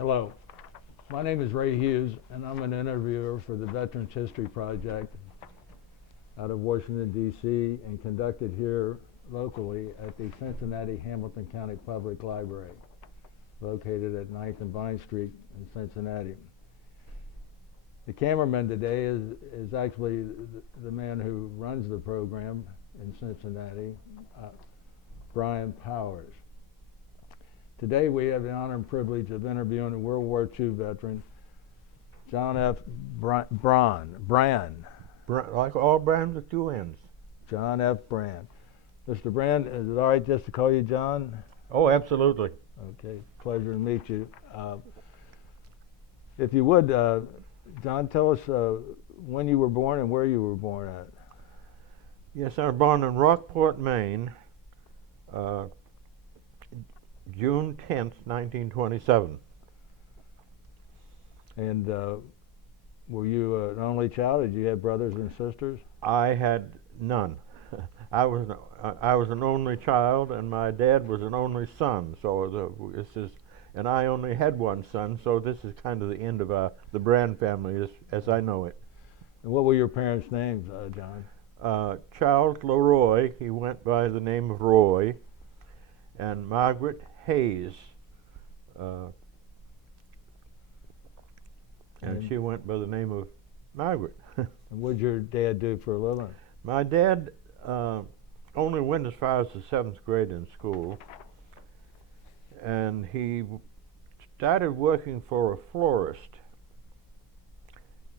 Hello, my name is Ray Hughes, and I'm an interviewer for the Veterans History Project out of Washington, D.C., and conducted here locally at the Cincinnati Hamilton County Public Library, located at 9th and Vine Street in Cincinnati. The cameraman today is actually the man who runs the program in Cincinnati, Brian Powers. Today we have the honor and privilege of interviewing a World War II veteran, John F. Brann. Like all Branns with two N's. John F. Brann. Mr. Brann, is it all right just to call you John? Oh, absolutely. Okay, pleasure to meet you. If you would, John, tell us when you were born and where you were born at. Yes, I was born in Rockport, Maine, June 10th, 1927. And were you an only child? Did you have brothers and sisters? I had none. I was an only child, and my dad was an only son. And I only had one son. So this is kind of the end of the Brann family, as I know it. And what were your parents' names, John? Charles Leroy, he went by the name of Roy, and Margaret Hayes, and she went by the name of Margaret. And what did your dad do for a living? My dad only went as far as the 7th grade in school, and he started working for a florist.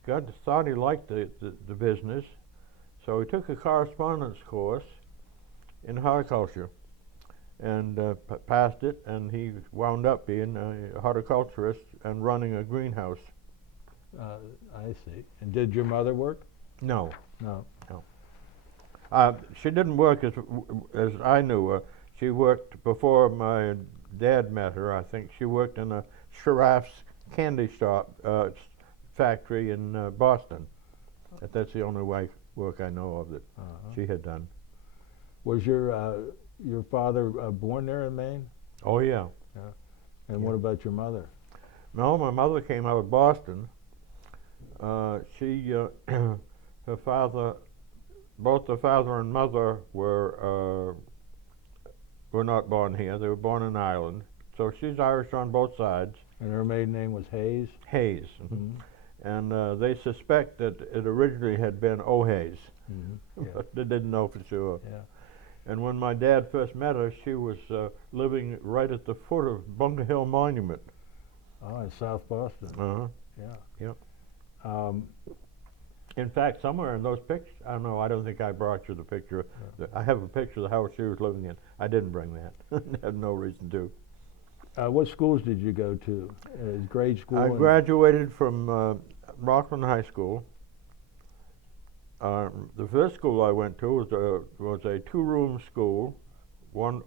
Thought he liked the business, so he took a correspondence course in horticulture and passed it, and he wound up being a horticulturist and running a greenhouse. I see. And did your mother work? No. No. She didn't work as I knew her. She worked before my dad met her. I think she worked in a Shiraff's candy shop factory in Boston. That's the only work I know of that she had done. Was your father born there in Maine? Oh, yeah. And what about your mother? No, my mother came out of Boston. Her father, both the father and mother were not born here. They were born in Ireland. So she's Irish on both sides. And her maiden name was Hayes? Hayes. Mm-hmm. And they suspect that it originally had been O'Hayes, but they didn't know for sure. Yeah. And when my dad first met her, she was living right at the foot of Bunker Hill Monument. Oh, in South Boston. Uh-huh. Yeah. Yep. In fact, somewhere in those pictures, I don't know, I don't think I brought you the picture. I have a picture of the house she was living in. I didn't bring that. I had no reason to. What schools did you go to? Grade school? I graduated from Rockland High School. The first school I went to was a two-room school, one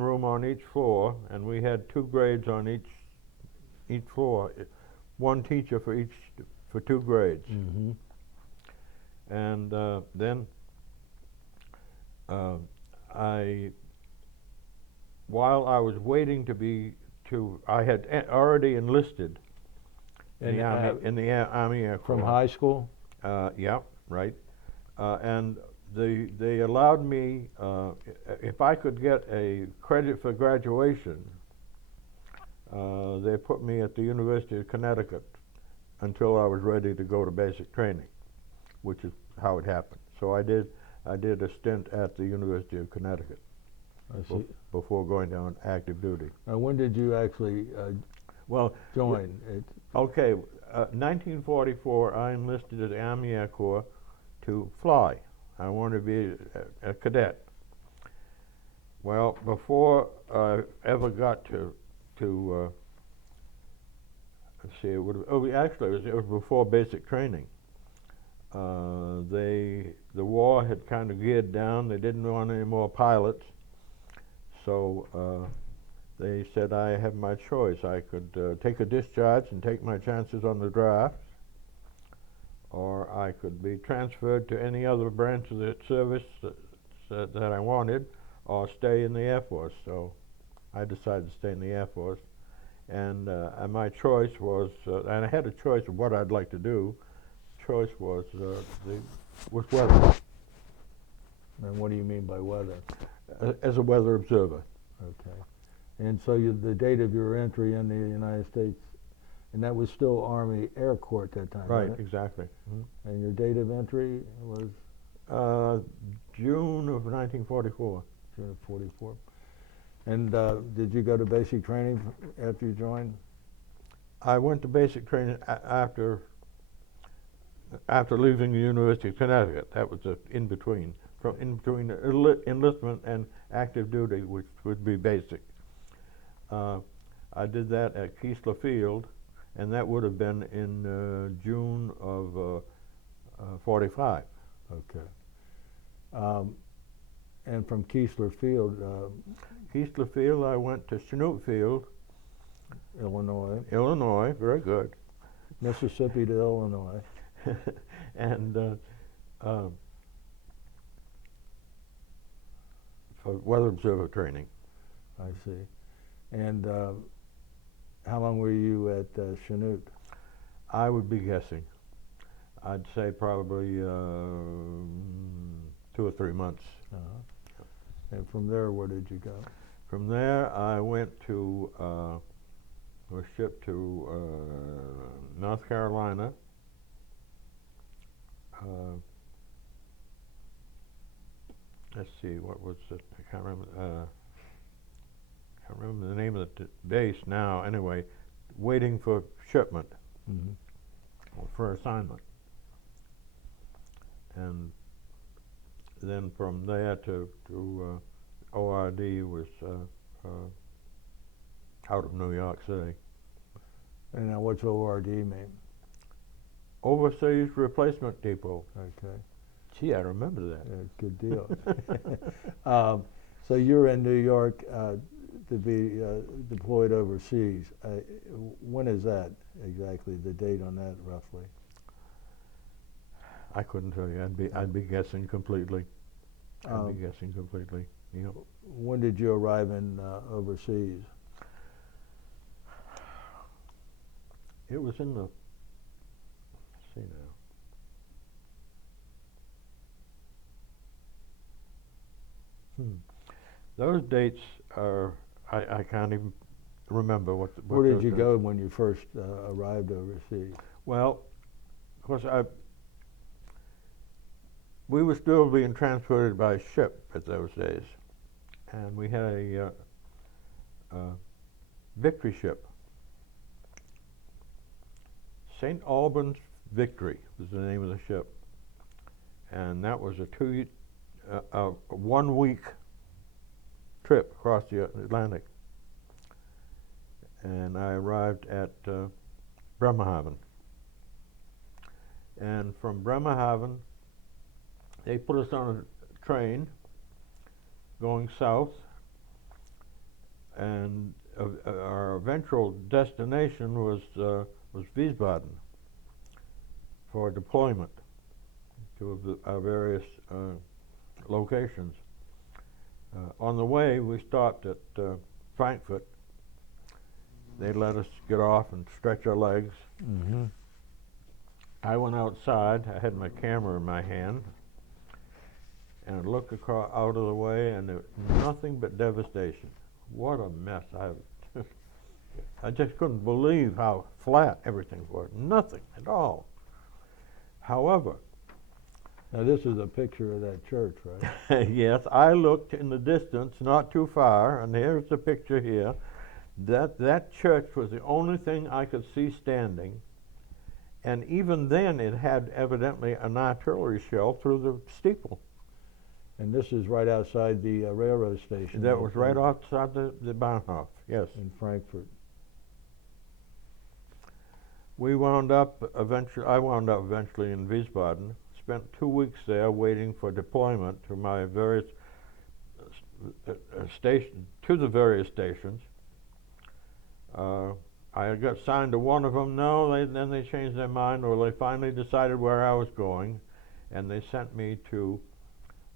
room on each floor, and we had 2 grades on each floor, one teacher for 2 grades. Mm-hmm. And then while I was waiting I had already enlisted in the Army Air Corps. From high school? Yeah, right. And they allowed me, if I could get a credit for graduation, they put me at the University of Connecticut until I was ready to go to basic training, which is how it happened. So I did a stint at the University of Connecticut before going down active duty. When did you actually join? Okay, 1944, I enlisted at the Army Air Corps to fly. I wanted to be a cadet. Well, before I ever got to let's see, it was before basic training. The war had kind of geared down. They didn't want any more pilots, so they said I have my choice. I could take a discharge and take my chances on the draft, or I could be transferred to any other branch of the service that I wanted, or stay in the Air Force. So I decided to stay in the Air Force, my choice was, and I had a choice of what I'd like to do. Choice was weather, And what do you mean by weather? as a weather observer. Okay. And so the date of your entry in the United States, and that was still Army Air Corps at that time, Right, right? exactly. And your date of entry was? June of 1944. June of 44. And did you go to basic training after you joined? I went to basic training after leaving the University of Connecticut. That was in between enlistment and active duty, which would be basic. I did that at Keesler Field, and that would have been in June of 45. Okay. And from Keesler Field, Keesler Field, I went to Chanute Field, Illinois, very good. Mississippi to Illinois. And for weather observer training. I see. And how long were you at Chanute? I would be guessing. I'd say probably 2 or 3 months. And from there, where did you go? From there, I went to, was shipped to North Carolina. Let's see, what was it? I can't remember the name of the base now. Anyway, waiting for shipment, for assignment. And then from there to ORD was out of New York City. And now what's ORD mean? Overseas Replacement Depot. Okay. Gee, I remember that. Good deal. So you're in New York to be deployed overseas. When is that exactly? The date on that, roughly? I couldn't tell you. I'd be guessing completely. I'd be guessing completely. You know. When did you arrive in overseas? It was in the. Let's see now. Those dates are. I can't even remember what. Where did you go when you first arrived overseas? Well, of course, we were still being transported by ship at those days, and we had a Victory ship. St. Albans Victory was the name of the ship, and that was a 1 week trip across the Atlantic. And I arrived at Bremerhaven, and from Bremerhaven they put us on a train going south, and our eventual destination was Wiesbaden for deployment to our various locations. On the way, we stopped at Frankfurt. They let us get off and stretch our legs. I went outside. I had my camera in my hand, and I looked out of the way, and there was nothing but devastation. What a mess! I just couldn't believe how flat everything was. Nothing at all. However, now this is a picture of that church, right? yes, I looked in the distance, not too far, and here's the picture here. That church was the only thing I could see standing, and even then it had evidently an artillery shell through the steeple. And this is right outside the railroad station. That was right outside the Bahnhof, yes. In Frankfurt. I wound up eventually in Wiesbaden. Spent 2 weeks there waiting for deployment to my various the various stations. I got signed to one of them. Then they changed their mind, or they finally decided where I was going, and they sent me to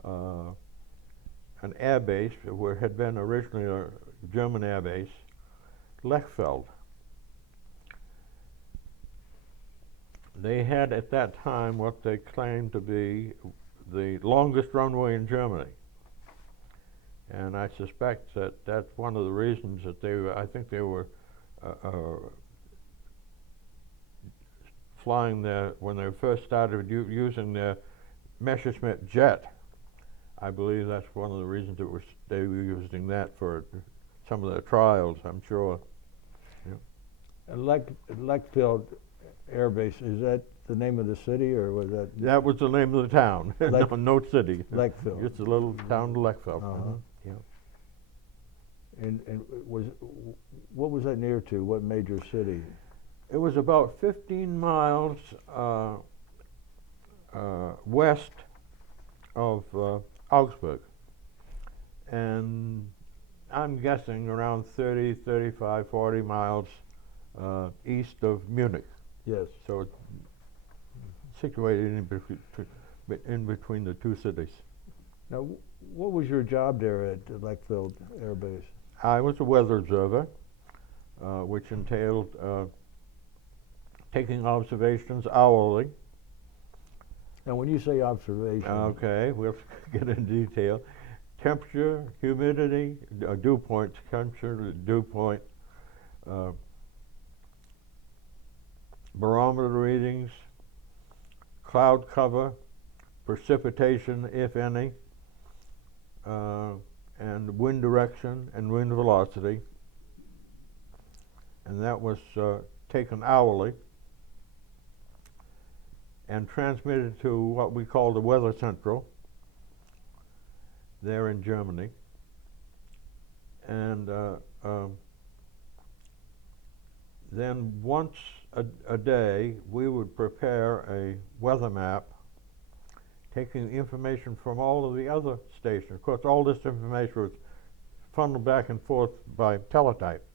an air base where had been originally a German air base, Lechfeld. they had at that time what they claimed to be the longest runway in Germany. And I suspect that that's one of the reasons that I think they were flying there when they first started using their Messerschmitt jet. I believe that's one of the reasons they were using that for some of their trials, I'm sure. Yeah. Leckfield Air Base, is that the name of the city, or was that? That was the name of the town. No city. Leckfield. It's a little town, Leckfield. Uh-huh. Yeah. And what was that near to? What major city? It was about 15 miles west of Augsburg, and I'm guessing around 30, 35, 40 miles east of Munich. Yes. So it's situated in between the two cities. Now, what was your job there at Leckfield Air Base? I was a weather observer, which entailed taking observations hourly. Now, when you say observation, Okay, we'll get into detail. Temperature, humidity, dew point, temperature, dew point, barometer readings, cloud cover, precipitation, if any, and wind direction and wind velocity. And that was taken hourly and transmitted to what we call the Weather Central there in Germany. And then once a day we would prepare a weather map taking information from all of the other stations. Of course, all this information was funneled back and forth by teletype.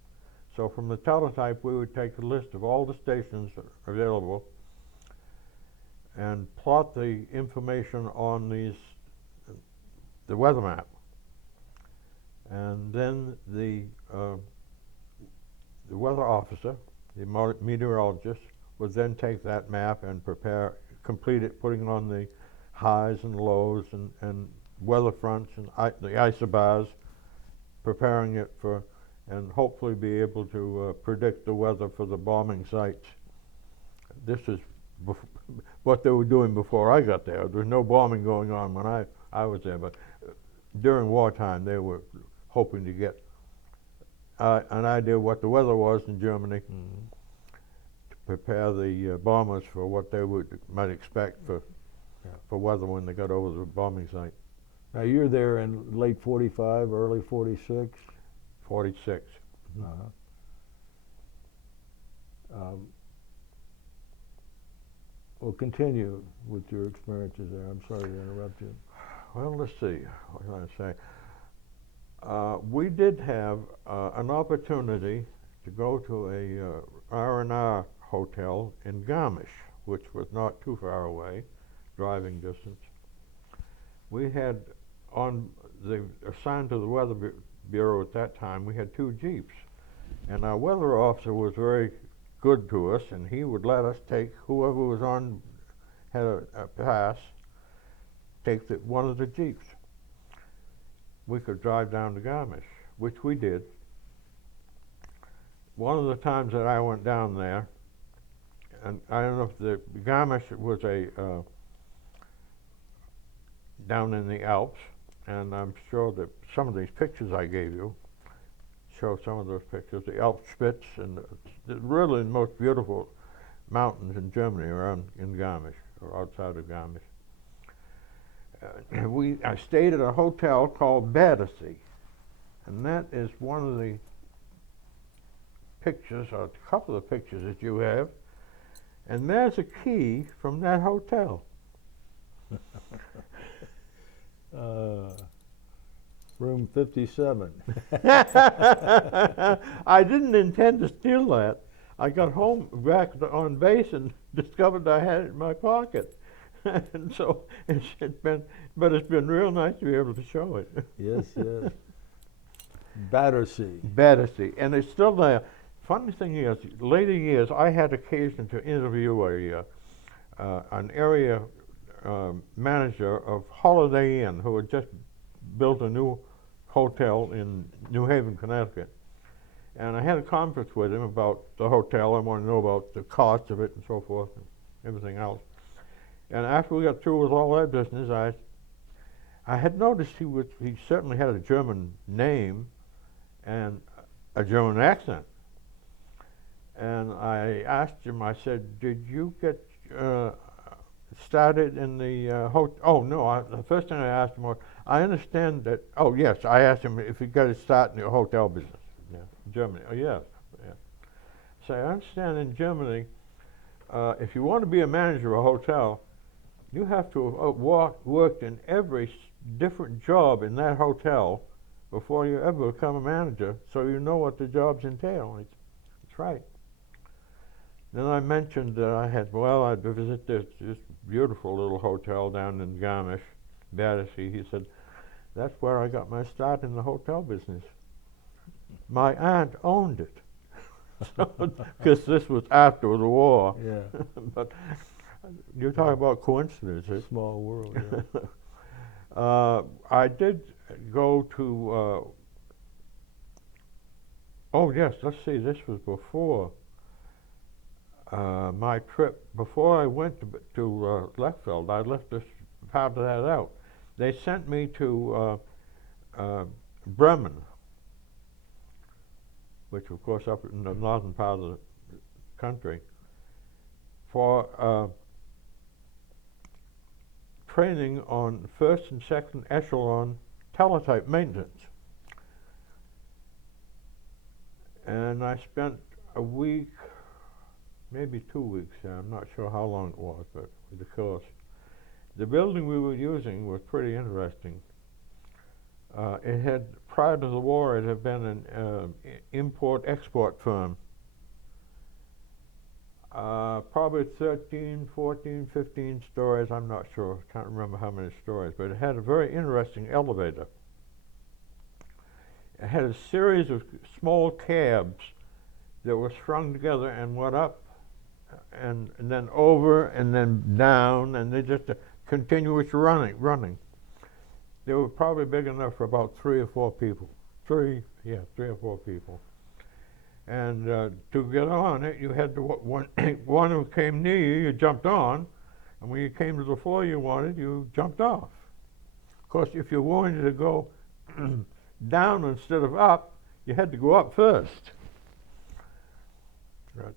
So from the teletype we would take a list of all the stations available and plot the information on the weather map. And then the weather officer, the meteorologist, would then take that map and complete it, putting it on the highs and lows and weather fronts and the isobars, preparing it for, and hopefully be able to predict the weather for the bombing sites. This is what they were doing before I got there. There was no bombing going on when I was there, but during wartime they were hoping to get an idea what the weather was in Germany to prepare the bombers for what they might expect for weather when they got over the bombing site. now you're there in late 45, early 46? 46. Uh-huh. Well, continue with your experiences there. I'm sorry to interrupt you. Well, let's see. What can I say? We did have an opportunity to go to a R&R hotel in Garmisch, which was not too far away, driving distance. We had assigned to the Weather Bureau at that time, we had 2 Jeeps. And our weather officer was very good to us, and he would let us take whoever was had a pass, take one of the Jeeps. We could drive down to Garmisch, which we did. One of the times that I went down there, and I don't know if the Garmisch was down in the Alps, and I'm sure that some of these pictures I gave you show some of those pictures. The Alp Spitz and really the most beautiful mountains in Germany around in Garmisch or outside of Garmisch. I stayed at a hotel called Battersea, and that is one of the pictures, or a couple of pictures that you have, and there's a key from that hotel. Room 57. I didn't intend to steal that. I got home back on base and discovered I had it in my pocket. And so it's been real nice to be able to show it. Yes, yes. Battersea. Battersea, and it's still there. Funny thing is, later years, I had occasion to interview an area manager of Holiday Inn who had just built a new hotel in New Haven, Connecticut. And I had a conference with him about the hotel. I wanted to know about the cost of it and so forth and everything else. And after we got through with all that business, I had noticed he certainly had a German name and a German accent. And I asked him, I said, did you get started in the hotel? Oh, no, the first thing I asked him was, I understand that, oh, yes, I asked him if he got to start in the hotel business. Yeah, Germany, oh, yes. Yeah. So I understand in Germany, if you want to be a manager of a hotel, you have to have worked in every different job in that hotel before you ever become a manager, so you know what the jobs entail. That's right. Then I mentioned that I'd visit this beautiful little hotel down in Garmisch, Battersea. He said, that's where I got my start in the hotel business. My aunt owned it. Because this was after the war. Yeah. But you're talking about coincidences. Small world, yeah. I did go to, oh yes, let's see, this was before my trip. Before I went to Lechfeld, I left this part of that out. They sent me to Bremen, which of course up in the northern part of the country, for training on first and second echelon teletype maintenance. And I spent a week, maybe 2 weeks there, I'm not sure how long it was, but with the course. The building we were using was pretty interesting. It had, prior to the war, it had been an import-export firm. Probably 13, 14, 15 stories, I'm not sure, can't remember how many stories, but it had a very interesting elevator. It had a series of small cabs that were strung together and went up and then over and then down, and they just continuous running. They were probably big enough for about 3 or 4 people. 3 or 4 people. And to get on it, you had to, one who came near you, you jumped on, and when you came to the floor you wanted, you jumped off. Of course, if you wanted to go down instead of up, you had to go up first. But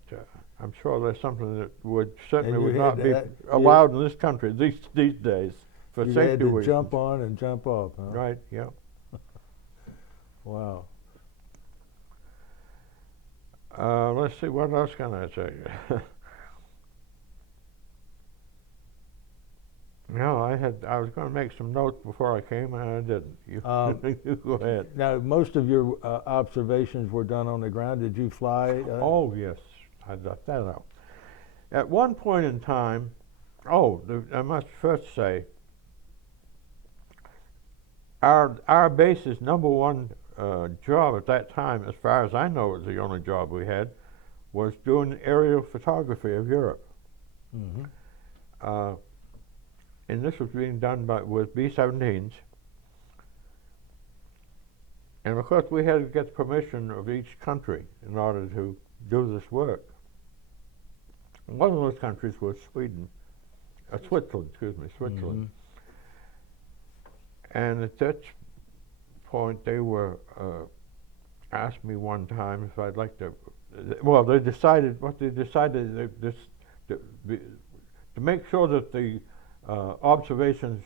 I'm sure there's something that would not be allowed in this country these days for safety reasons. You had to jump on and jump off, huh? Right, yeah. Wow. Let's see, what else can I say? No, I was going to make some notes before I came, and I didn't. You go ahead. Now, most of your observations were done on the ground. Did you fly? Oh, yes, I left that out. At one point in time, I must first say, our base's number one job at that time, as far as I know, it was the only job we had, was doing aerial photography of Europe. Mm-hmm. And this was being done with B-17s. And of course we had to get permission of each country in order to do this work. And one of those countries was Switzerland, Switzerland. Mm-hmm. And at that point they were, asked me one time if I'd like to, well, they decided to make sure that the observations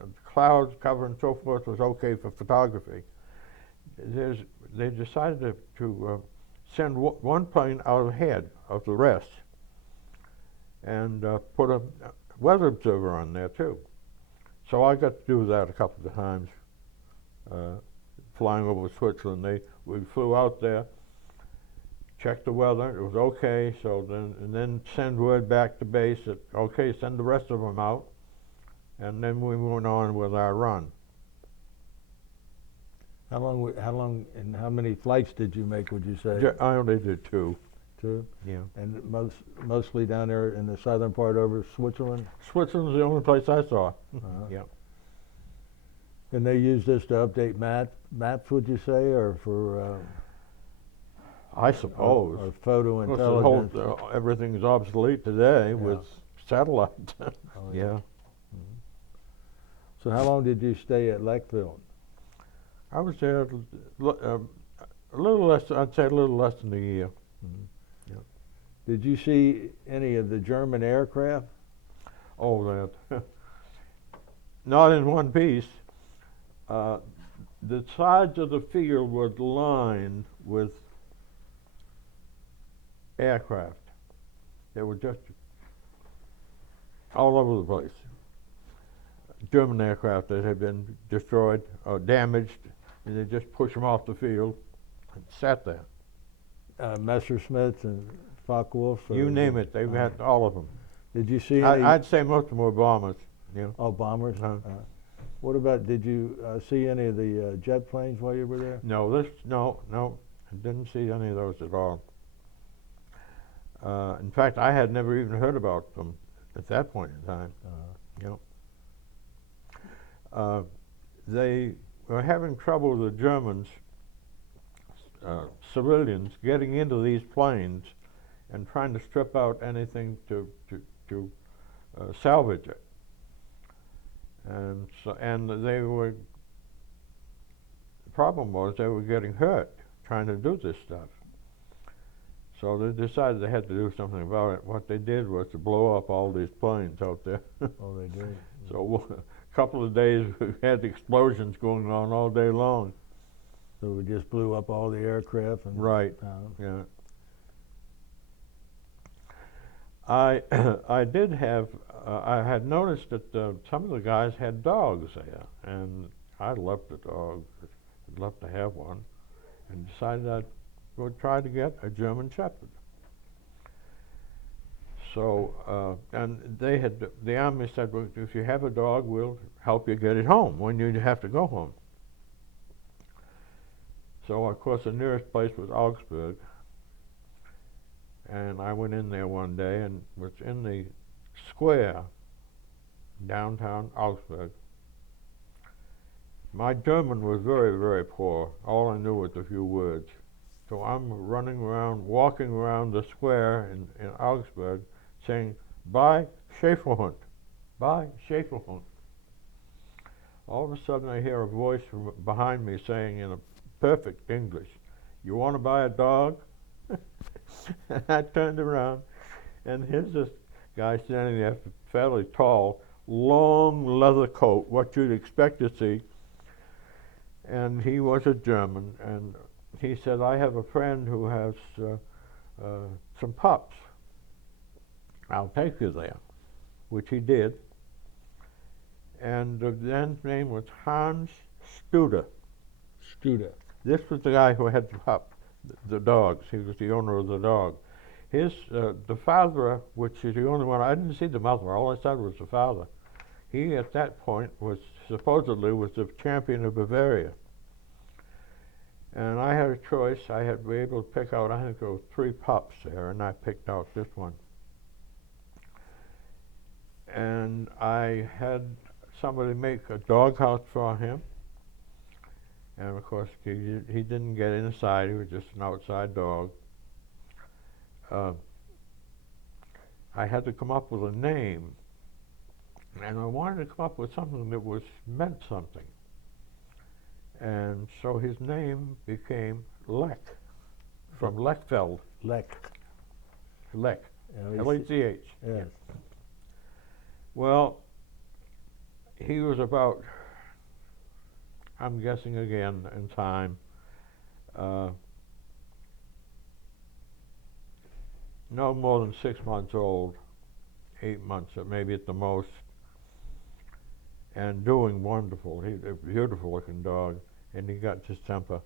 of clouds, cover, and so forth was okay for photography. They decided to send one plane out ahead of the rest and put a weather observer on there too. So I got to do that a couple of times, flying over Switzerland. We flew out there, checked the weather, it was okay, so then send word back to base that, okay, send the rest of them out, and then we went on with our run. How long and how many flights did you make, would you say? I only did 2. too? Yeah. And mostly down there in the southern part over Switzerland? Switzerland's the only place I saw. Yeah. And they use this to update maps, would you say, or for I suppose. or photo Of course, intelligence? everything's obsolete today Yeah. with satellite. Oh, Yeah. Mhm. So how long did you stay at Leckville? I was there a little less. I'd say a little less than a year. Mhm. Yep. Did you see any of the German aircraft? Oh, that. Not in one piece. The sides of the field were lined with aircraft. They were just all over the place. German aircraft that had been destroyed or damaged, and they just pushed them off the field and sat there. Messerschmitts and Focke-Wulfs? You name it, they had all of them. Did you see any? I'd say most of them were bombers. You know? Oh, bombers? Uh-huh. What about, did you see any of the jet planes while you were there? No, I didn't see any of those at all. In fact, I had never even heard about them at that point in time. You know, they were having trouble with the Germans, civilians, getting into these planes and trying to strip out anything to salvage it. And they were. The problem was they were getting hurt trying to do this stuff. So they decided they had to do something about it. What they did was to blow up all these planes out there. Oh, they did. So a couple of days we had explosions going on all day long. So we just blew up all the aircraft and Right. Yeah. I did have. I had noticed that some of the guys had dogs there, and I loved the dog. I'd love to have one, and decided I would try to get a German Shepherd. So, and the army said, well, if you have a dog, we'll help you get it home when you have to go home. So, of course, the nearest place was Augsburg. And I went in there one day and was in the square, downtown Augsburg. My German was very, very poor. All I knew was a few words. So I'm running around, walking around the square in Augsburg, saying, "Bye, Schäferhund, bye, Schäferhund." All of a sudden I hear a voice from behind me saying in a perfect English, "You want to buy a dog?" And I turned around, and here's this guy standing there, fairly tall, long leather coat, what you'd expect to see. And he was a German, and he said, "I have a friend who has some pups. I'll take you there," which he did. And the man's name was Hans Studer. Studer. This was the guy who had the dogs. He was the owner of the dog. The father, which is the only one, I didn't see the mother, all I saw was the father. He, at that point, supposedly was the champion of Bavaria. And I had a choice. I had to be able to pick out, I think there were 3 pups there, and I picked out this one. And I had somebody make a doghouse for him. And of course, he didn't get inside. He was just an outside dog. I had to come up with a name, and I wanted to come up with something that meant something. And so his name became Lech, from Lechfeld. Lech. Lech. L-E-C-H. Yes. Well, he was about, I'm guessing again in time, no more than 6 months old, 8 months maybe at the most, and doing wonderful. He's a beautiful looking dog, and he got distemper.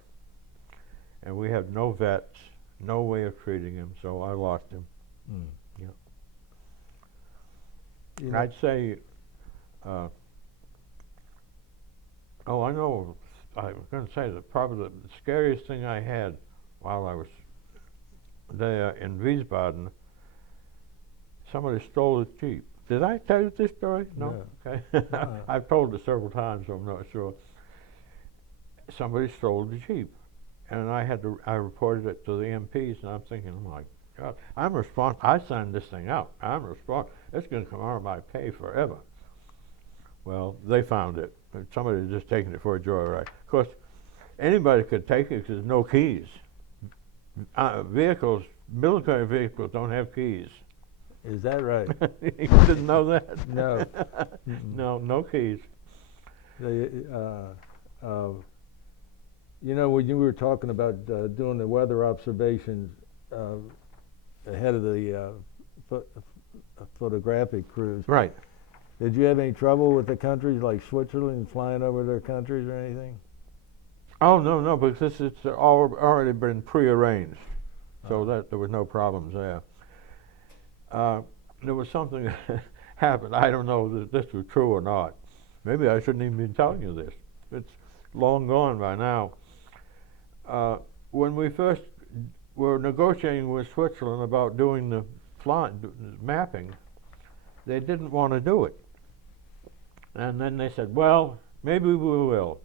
And we had no vets, no way of treating him, so I lost him. Mm. Yeah. You know, I'd say, I know, I was going to say that probably the scariest thing I had while I was there in Wiesbaden, somebody stole his Jeep. Did I tell you this story? No? Okay. I've told it several times, so I'm not sure. Somebody stole the Jeep. And I reported it to the MPs, and I'm thinking, oh my God, I'm responsible. I signed this thing out. I'm responsible. It's going to come out of my pay forever. Well, they found it. Somebody had just taken it for a joyride. Of course, anybody could take it because there's no keys. Military vehicles don't have keys. Is that right? You didn't know that? No. No keys. You know, when you were talking about doing the weather observations ahead of the photographic cruise, Right. did you have any trouble with the countries like Switzerland, flying over their countries or anything? Oh, no, because it's already been prearranged, so that there was no problems there. There was something that happened. I don't know that this was true or not. Maybe I shouldn't even be telling you this. It's long gone by now. When we first were negotiating with Switzerland about doing the mapping, they didn't want to do it. And then they said, well, maybe we will,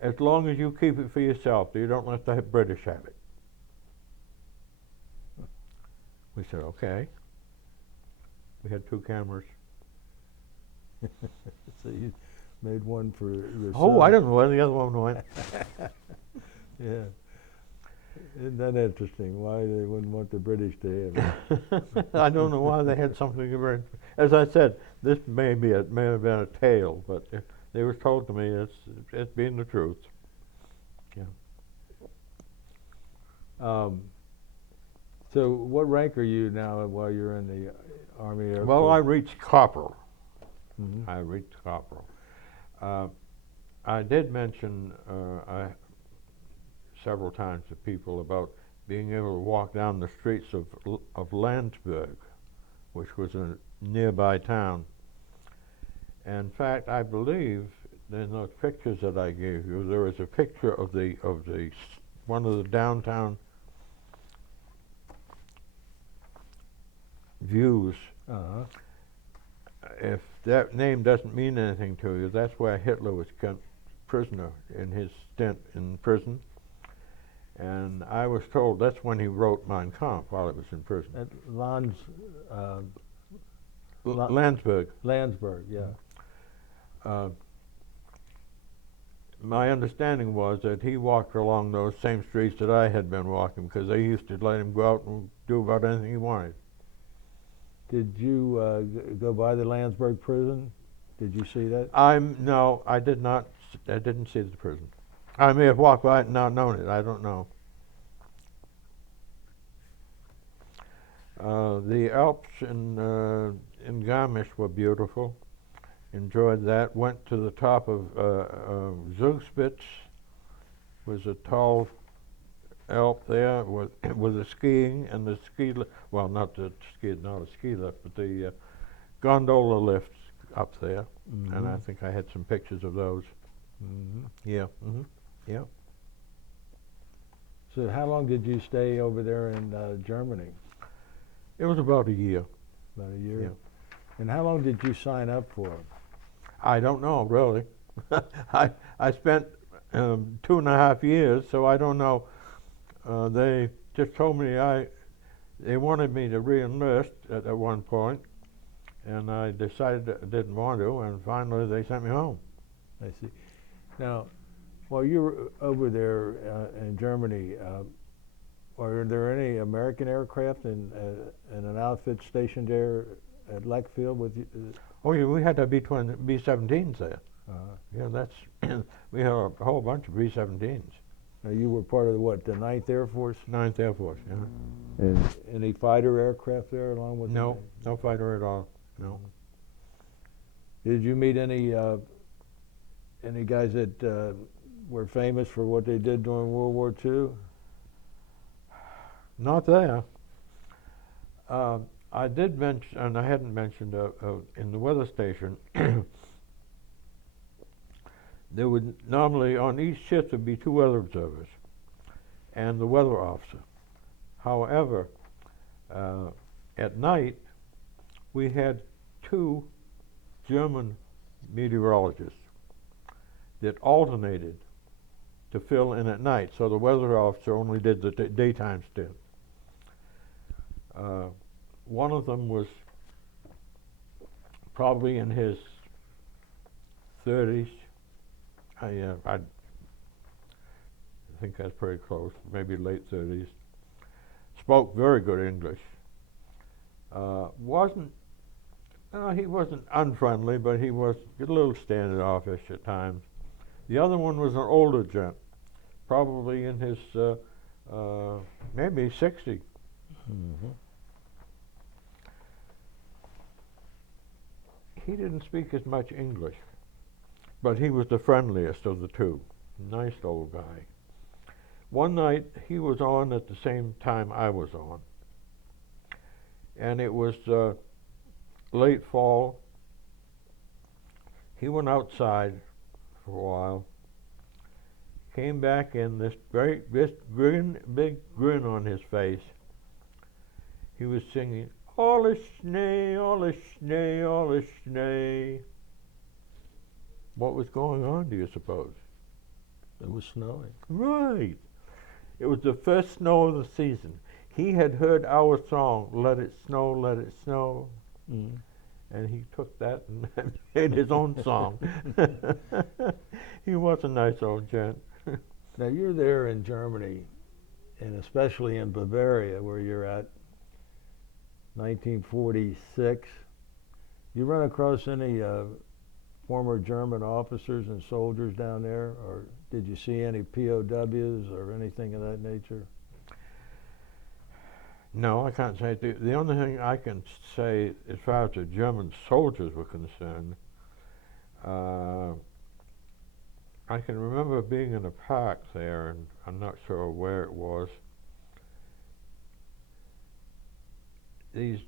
as long as you keep it for yourself. You don't let the British have it. We said, okay. We had 2 cameras. So you made one for yourself. Oh, I don't know where the other one went. Yeah. Isn't that interesting? Why they wouldn't want the British to have it? I don't know why they had something very. As I said, this may have been a tale, but it was told to me it's being the truth. Yeah. So what rank are you now while you're in the Army Air Force? Well, I reached Corporal. Mm-hmm. I reached Corporal. I did mention several times to people about being able to walk down the streets of Landsberg, which was a nearby town. And in fact, I believe in those pictures that I gave you, there was a picture of one of the downtown views. Uh-huh. If that name doesn't mean anything to you, that's where Hitler was prisoner in his stint in prison. And I was told that's when he wrote Mein Kampf while he was in prison. At Landsberg. Landsberg, yeah. My understanding was that he walked along those same streets that I had been walking, because they used to let him go out and do about anything he wanted. Did you go by the Landsberg prison? Did you see that? No, I did not. I didn't see the prison. I may have walked by it and not known it. I don't know. The Alps in Garmisch were beautiful. Enjoyed that. Went to the top of Zugspitz. Was a tall Alp there with the skiing and the well, not a ski lift, but the gondola lifts up there. Mm-hmm. And I think I had some pictures of those. Mm-hmm. Yeah. Mm-hmm. Yeah. So how long did you stay over there in Germany? It was about a year. About a year? Yeah. And how long did you sign up for? I don't know, really. I spent 2.5 years, so I don't know. They just told me they wanted me to re-enlist at one point, and I decided I didn't want to, and finally they sent me home. I see. Now, while you were over there in Germany, were there any American aircraft and an outfit stationed there at Lackfield with you? Oh, yeah, we had B-17s there. Yeah, we had a whole bunch of B-17s. Now, you were part of the 9th Air Force? 9th Air Force, yeah. And any fighter aircraft there along with No, no fighter at all, no. Did you meet any guys that were famous for what they did during World War II? Not there. I did mention, and I hadn't mentioned, in the weather station, there would normally, on each shift, would be 2 weather observers and the weather officer. However, at night, we had 2 German meteorologists that alternated to fill in at night, so the weather officer only did the daytime stint. One of them was probably in his 30s. I think that's pretty close, maybe late 30s. Spoke very good English. He wasn't unfriendly, but he was a little standoffish at times. The other one was an older gent, probably in his maybe 60. Mm-hmm. He didn't speak as much English, but he was the friendliest of the 2. Nice old guy. One night he was on at the same time I was on, and it was late fall. He went outside for a while, came back in this big grin on his face. He was singing, "Alle Schnee, alle Schnee, alle Schnee." What was going on, do you suppose? It was snowing. Right. It was the first snow of the season. He had heard our song, "Let It Snow, Let It Snow," and he took that and made his own song. He was a nice old gent. Now you're there in Germany, and especially in Bavaria, where you're at, 1946. You run across any former German officers and soldiers down there, or did you see any POWs or anything of that nature? No, I can't say. The only thing I can say, as far as the German soldiers were concerned, I can remember being in a park there, and I'm not sure where it was. These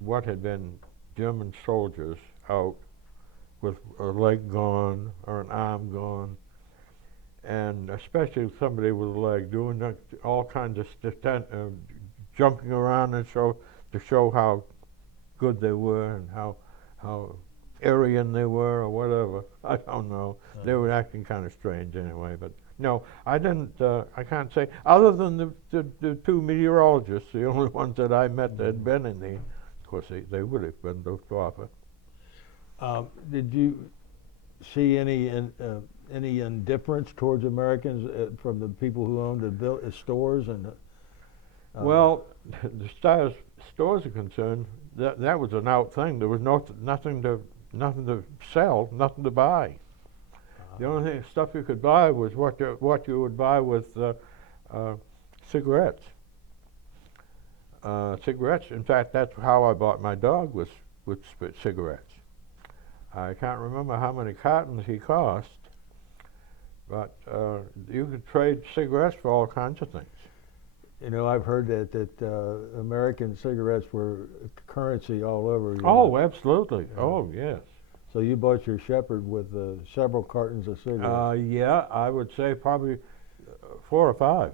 what had been German soldiers out with a leg gone or an arm gone, and especially somebody with a leg doing all kinds of jumping around and to show how good they were and how Aryan they were or whatever. I don't know. They were acting kind of strange anyway. But no, I didn't. I can't say, other than the 2 meteorologists, the only ones that I met that had been in the. Of course, they would have been Luftwaffe. Did you see any indifference towards Americans from the people who owned the stores and? Well, as far as stores are concerned, that was an out thing. There was nothing to sell, nothing to buy. The only stuff you could buy was what you would buy with cigarettes. Cigarettes. In fact, that's how I bought my dog, was with cigarettes. I can't remember how many cartons he cost, but you could trade cigarettes for all kinds of things. You know, I've heard that American cigarettes were currency all over. Oh, absolutely. Oh, yes. So you bought your Shepherd with several cartons of cigarettes. Yeah, I would say probably 4 or 5.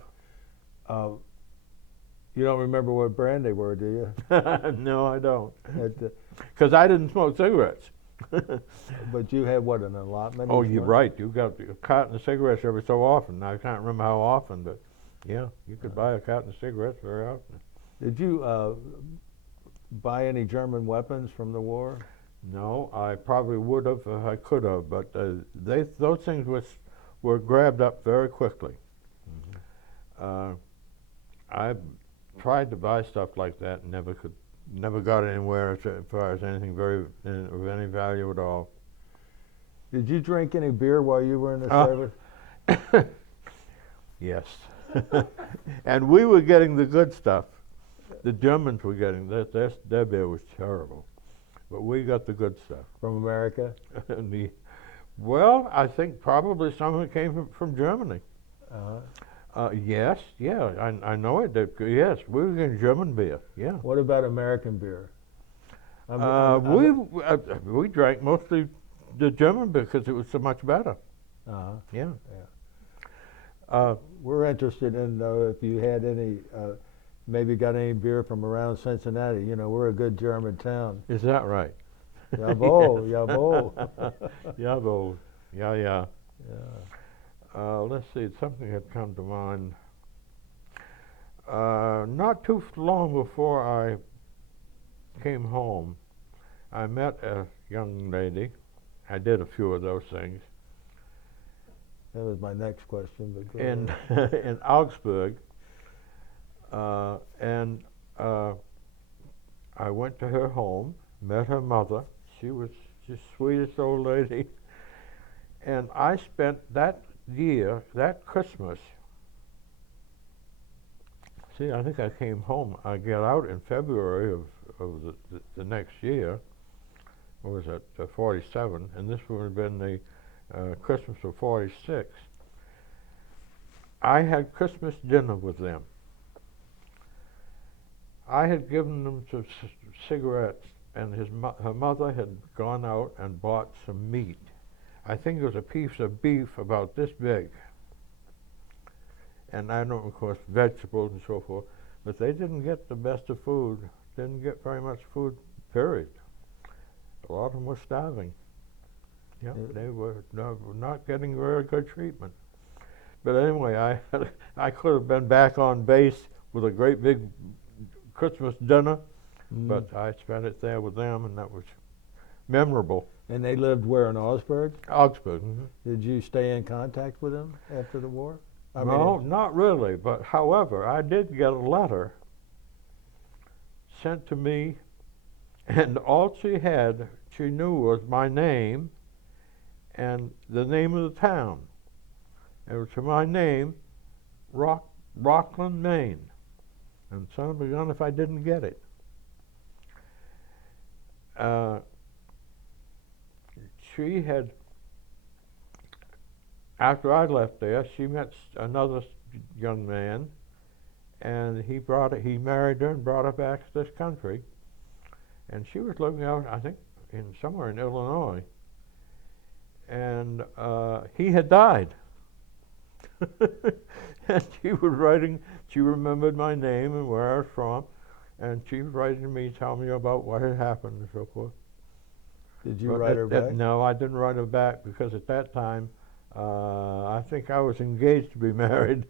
You don't remember what brand they were, do you? No, I don't. Because I didn't smoke cigarettes. But you had, what, an allotment? Oh, you're right. You got a carton of cigarettes every so often. I can't remember how often, but yeah, you could buy a carton of cigarettes very often. Did you buy any German weapons from the war? No, I probably would have if I could have, but those things were grabbed up very quickly. Mm-hmm. I tried to buy stuff like that and never got anywhere as far as anything of any value at all. Did you drink any beer while you were in the service? Yes. And we were getting the good stuff. The Germans were getting their beer was terrible, but we got the good stuff from America. Well, I think probably some of it came from Germany. Yes, yeah, I know it. Yes, we were getting German beer. Yeah. What about American beer? We drank mostly the German beer because it was so much better. Yeah. We're interested in if you had any Maybe got any beer from around Cincinnati. You know, we're a good German town. Is that right? Jawohl, jawohl. Jawohl. Yeah, yeah. Yeah. Let's see, something had come to mind. Not too long before I came home, I met a young lady. I did a few of those things. That was my next question. But go In ahead. in Augsburg, and I went to her home, met her mother. She was the sweetest old lady. And I spent that year, that Christmas. See, I think I came home. I got out in February of the next year. What was that? 47, and this would have been the Christmas of 46. I had Christmas dinner with them. I had given them some cigarettes, and her mother had gone out and bought some meat. I think it was a piece of beef about this big. And I don't, of course, vegetables and so forth, but they didn't get the best of food, didn't get very much food, period. A lot of them were starving. Yeah, they were not getting very good treatment. But anyway, I could have been back on base with a great big Christmas dinner, but I spent it there with them, and that was memorable. And they lived where, in Augsburg? Augsburg. Mm-hmm. Did you stay in contact with them after the war? No, not really. But however, I did get a letter sent to me, and all she knew was my name and the name of the town. It was to my name, Rockland, Maine. And son of a gun if I didn't get it. She had, after I left there, she met another young man, and he married her and brought her back to this country. And she was living out, I think, somewhere in Illinois. And he had died. And she was writing, she remembered my name and where I was from, and she was writing to me, telling me about what had happened and so forth. Did you write her back? No, I didn't write her back because at that time, I think I was engaged to be married.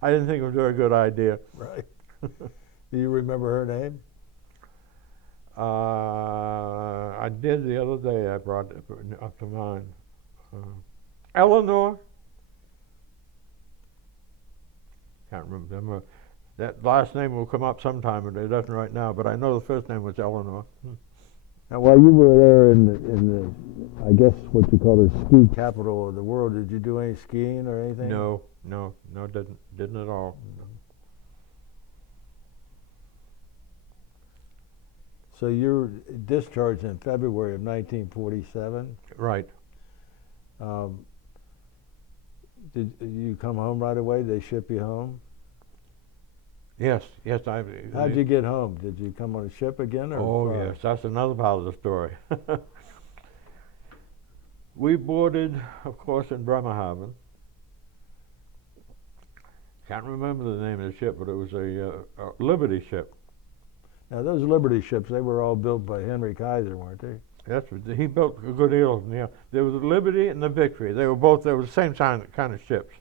I didn't think it was a very good idea. Right. Do you remember her name? I did the other day. I brought it up to mind. Eleanor. Can't remember. That last name will come up sometime, but it doesn't right now. But I know the first name was Eleanor. Now, while you were there in the, I guess what you call the ski capital of the world, did you do any skiing or anything? No, didn't at all. So you were discharged in February of 1947. Right. Did you come home right away? Did they ship you home? Yes. How'd you get home? Did you come on a ship again? Or yes, that's another part of the story. We boarded, of course, in Bremerhaven. Can't remember the name of the ship, but it was a Liberty ship. Now, those Liberty ships, they were all built by Henry Kaiser, weren't they? That's what, he built a good deal of them. Yeah, there was the Liberty and the Victory. They were the same kind of ships.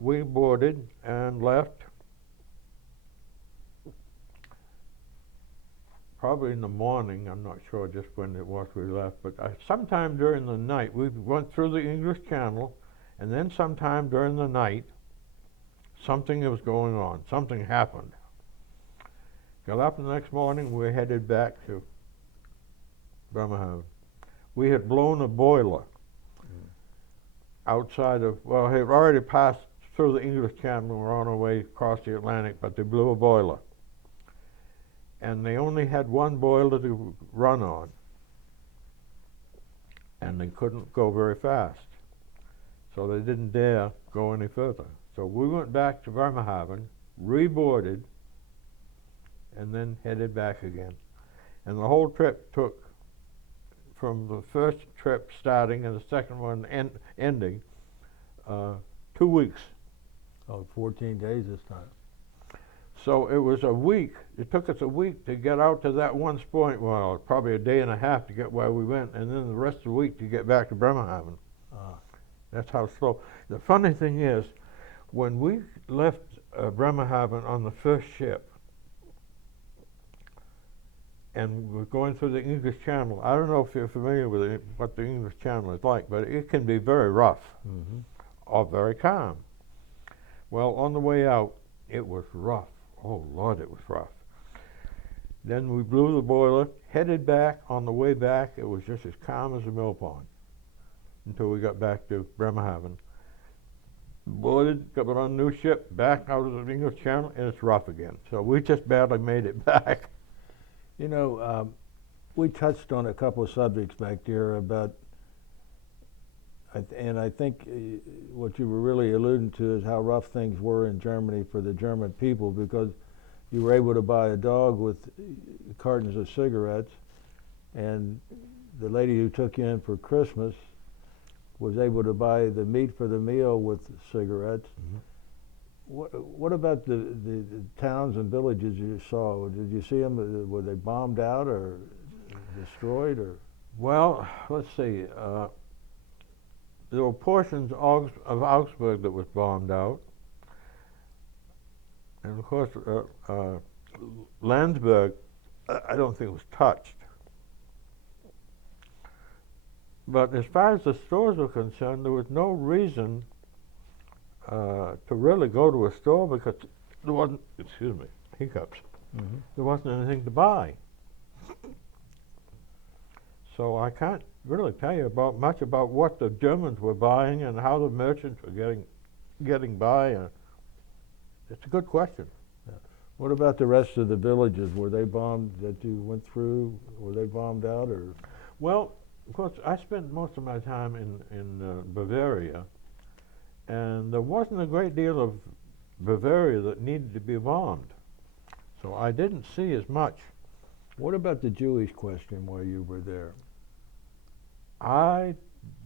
We boarded and left probably in the morning. I'm not sure just when it was we left, but sometime during the night. We went through the English Channel, and then sometime during the night, something was going on. Something happened. Got up the next morning, we headed back to Bremerhaven. We had blown a boiler outside of, well, it had already passed through the English Channel and were on our way across the Atlantic, but they blew a boiler. And they only had one boiler to run on. And they couldn't go very fast. So they didn't dare go any further. So we went back to Bremerhaven, reboarded, and then headed back again. And the whole trip took, from the first trip starting and the second one ending, 2 weeks. Oh, 14 days this time. So it was a week. It took us a week to get out to that one point. Well, probably a day and a half to get where we went, and then the rest of the week to get back to Bremerhaven. That's how slow. The funny thing is, when we left Bremerhaven on the first ship, and we're going through the English Channel. I don't know if you're familiar with it, what the English Channel is like, but it can be very rough or very calm. Well, on the way out, it was rough. Oh, Lord, it was rough. Then we blew the boiler, headed back. On the way back, it was just as calm as a mill pond until we got back to Bremerhaven. Boarded, got on a new ship, back out of the English Channel, and it's rough again. So we just barely made it back. You know, we touched on a couple of subjects back there about, and I think what you were really alluding to is how rough things were in Germany for the German people, because you were able to buy a dog with cartons of cigarettes, and the lady who took you in for Christmas was able to buy the meat for the meal with cigarettes. What about the towns and villages you saw? Did you see them? Were they bombed out or destroyed? Or Well, let's see. There were portions of Augsburg that was bombed out, and of course, Landsberg, I don't think was touched. But as far as the stores were concerned, there was no reason to really go to a store because there wasn't, excuse me, hiccups, there wasn't anything to buy. So I can't really tell you much about what the Germans were buying and how the merchants were getting by. It's a good question. what about the rest of the villages? Were they bombed that you went through? Were they bombed out or? Well, of course, I spent most of my time in Bavaria, and there wasn't a great deal of Bavaria that needed to be bombed. So I didn't see as much. What about the Jewish question while you were there? I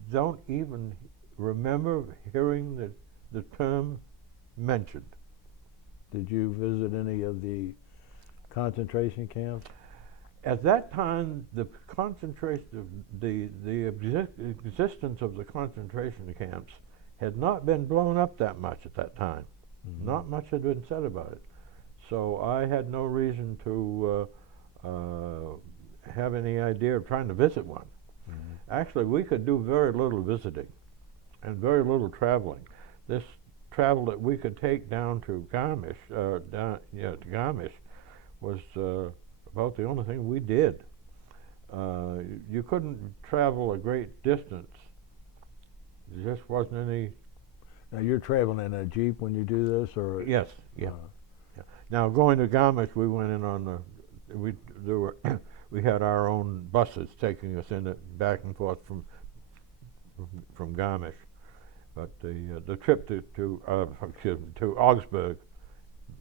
don't even remember hearing the term mentioned. Did you visit any of the concentration camps? At that time, the concentration, the existence of the concentration camps had not been blown up that much at that time. Not much had been said about it. So I had no reason to have any idea of trying to visit one. Actually, we could do very little visiting and very little traveling. This travel that we could take down to Garmisch, to Garmisch, was about the only thing we did. You couldn't travel a great distance. There just wasn't any. Now you're traveling in a Jeep when you do this, or? Yes, yeah. Now going to Garmisch, we went in on we had our own buses taking us in it back and forth from Garmisch. But the trip to Augsburg,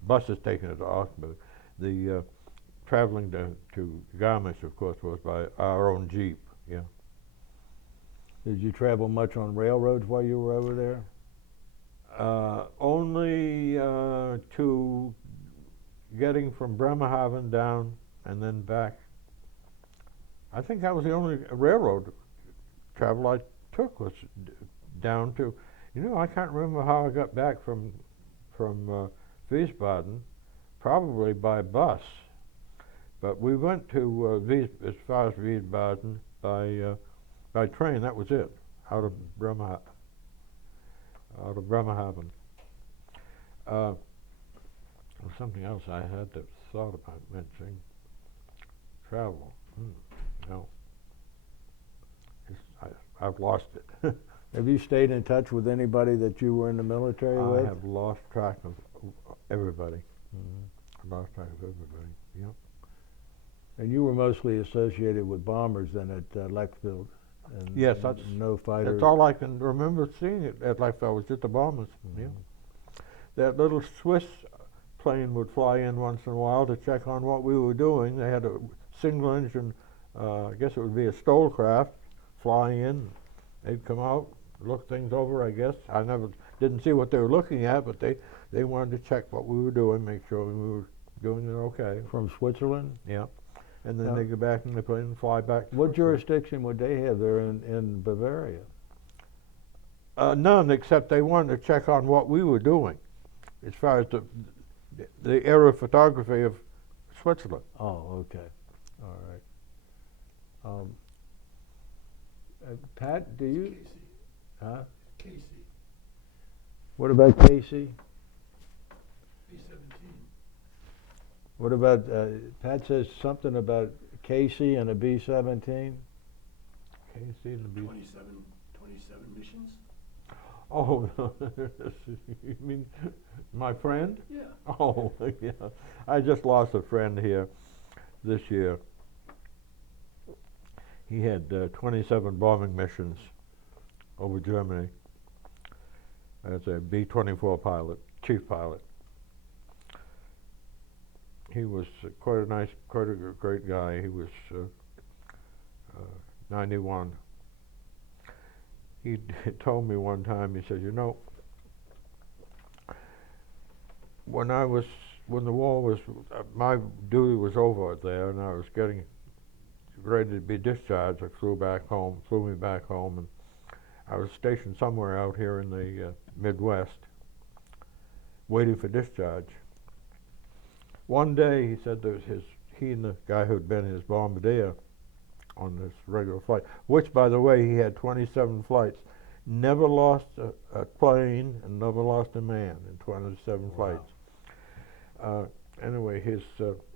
buses taking us to Augsburg. The traveling to Garmisch, of course, was by our own Jeep. Yeah. Did you travel much on railroads while you were over there? Only to getting from Bremerhaven down and then back. I think that was the only railroad travel I took, was down to, I can't remember how I got back from Wiesbaden, probably by bus. But we went to as far as Wiesbaden by train. That was it, out of Bremerhaven. Something else I had thought about mentioning. Travel. No. I've lost it. Have you stayed in touch with anybody that you were in the military with? I have lost track of everybody. I've lost track of everybody, yep. And you were mostly associated with bombers then at Lechfeld? And yes, that's no fighters? That's all I can remember seeing it at Lechfeld, was just the bombers, yeah. That little Swiss plane would fly in once in a while to check on what we were doing. They had a single engine, I guess it would be a Stollcraft, fly in. They'd come out, look things over, I guess. I didn't see what they were looking at, but they They wanted to check what we were doing, make sure we were doing it okay. From Switzerland? Yeah. And then Now, they go back in the plane and fly back to what Switzerland. jurisdiction would they have there in Bavaria? None, except they wanted to check on what we were doing as far as the aerophotography of Switzerland. Oh, okay. All right. Pat, do you? Casey. Huh? Casey, What about Casey? B-17. What about, Pat says something about Casey and a B-17? Casey and the B. 27 missions? Oh, you mean my friend? Yeah. Oh, yeah. I just lost a friend here this year. He had 27 bombing missions over Germany as a B-24 pilot, chief pilot. He was quite a great guy. He was 91. He told me one time, he said, you know, when the war was, my duty was over there and I was getting ready to be discharged, I flew me back home, and I was stationed somewhere out here in the Midwest, waiting for discharge. One day, he said, he and the guy who'd been his bombardier on this regular flight, which, by the way, he had 27 flights, never lost a plane and never lost a man in 27 flights. Anyway,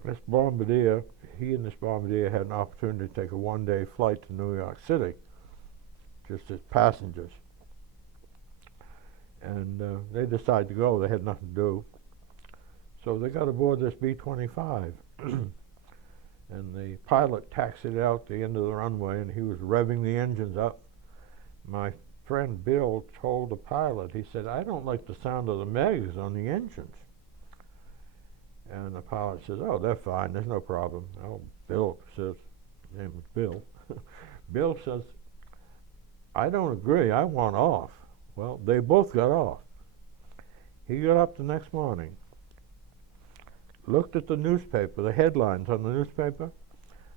this bombardier, he and this bombardier had an opportunity to take a one-day flight to New York City, just as passengers. And they decided to go. They had nothing to do. So they got aboard this B-25. And the pilot taxied out the end of the runway, and he was revving the engines up. My friend Bill told the pilot, he said, I don't like the sound of the megs on the engines. And the pilot says, oh, they're fine, there's no problem. Oh, Bill says, his name was Bill. Bill says, I don't agree, I want off. Well, they both got off. He got up the next morning, looked at the newspaper, the headlines on the newspaper.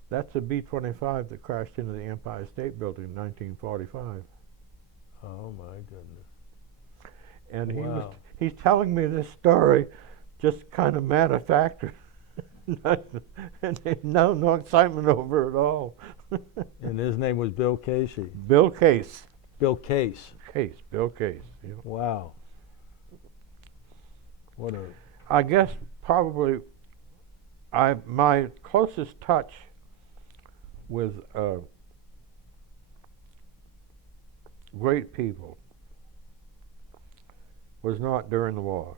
That's a B-25 that crashed into the Empire State Building in 1945. Oh, my goodness. And Wow. he's telling me this story just kind of matter of fact, and no excitement over it at all. And his name was Bill Casey. Bill Case. Bill Case. Bill Case. Yeah. Wow. What a... I guess probably my closest touch with great people was not during the war.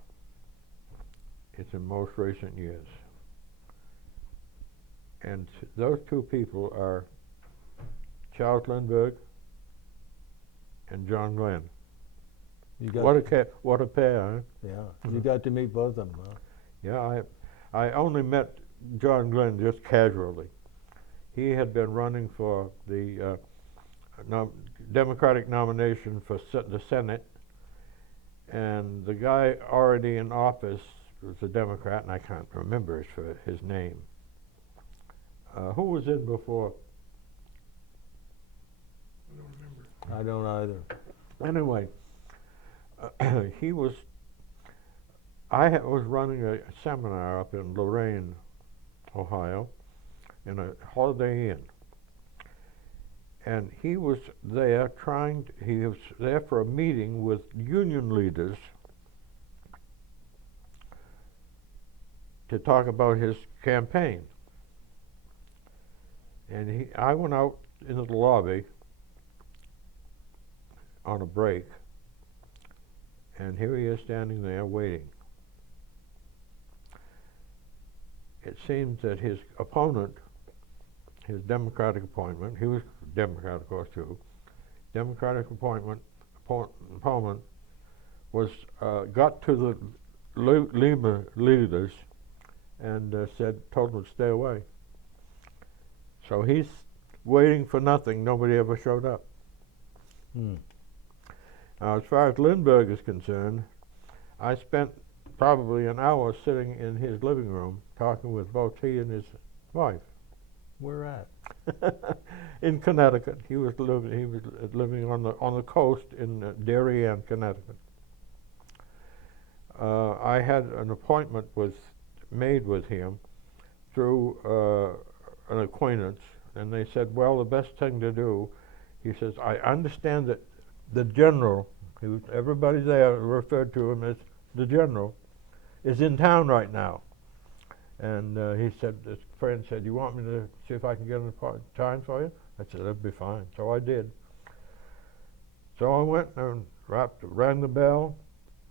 It's in most recent years. And those two people are Charles Lindbergh and John Glenn. You got What a pair, huh? Yeah, you got to meet both of them, huh? Yeah, I only met John Glenn just casually. He had been running for the Democratic nomination for the Senate, and the guy already in office was a Democrat, and I can't remember his name. Who was in before? I don't remember. I don't either. Anyway, I was running a seminar up in Lorain, Ohio, in a Holiday Inn. And he was there for a meeting with union leaders to talk about his campaign. And I went out into the lobby on a break, and here he is standing there waiting. It seems that his opponent, his Democratic appointment, he was Democrat, of course, too. Democratic opponent was got to the Lima leaders and told them to stay away. So he's waiting for nothing. Nobody ever showed up. Hmm. Now, as far as Lindbergh is concerned, I spent probably an hour sitting in his living room talking with both he and his wife. Where at? In Connecticut. He was living on the coast in Darien, Connecticut. I had an appointment made with him through an acquaintance, and they said, well, the best thing to do, he says, I understand that the general, everybody there referred to him as the general, is in town right now. And he said, his friend said, you want me to see if I can get an time for you? I said, that'd be fine. So I did. So I went and rang the bell.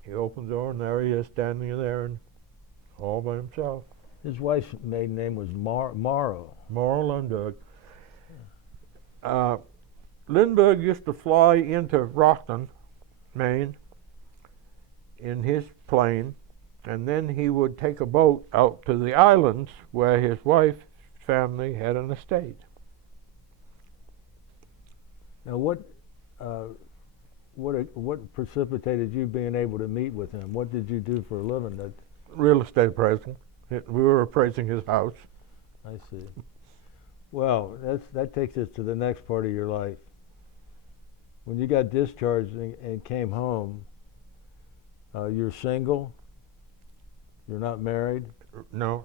He opened the door, and there he is standing there and all by himself. His wife's maiden name was Morrow. Morrow Lindbergh. Lindbergh used to fly into Rockland, Maine, in his plane, and then he would take a boat out to the islands where his wife's family had an estate. Now, what precipitated you being able to meet with him? What did you do for a living? Real estate appraisal. We were appraising his house. I see. Well, that takes us to the next part of your life. When you got discharged and came home, you're single. You're not married. No,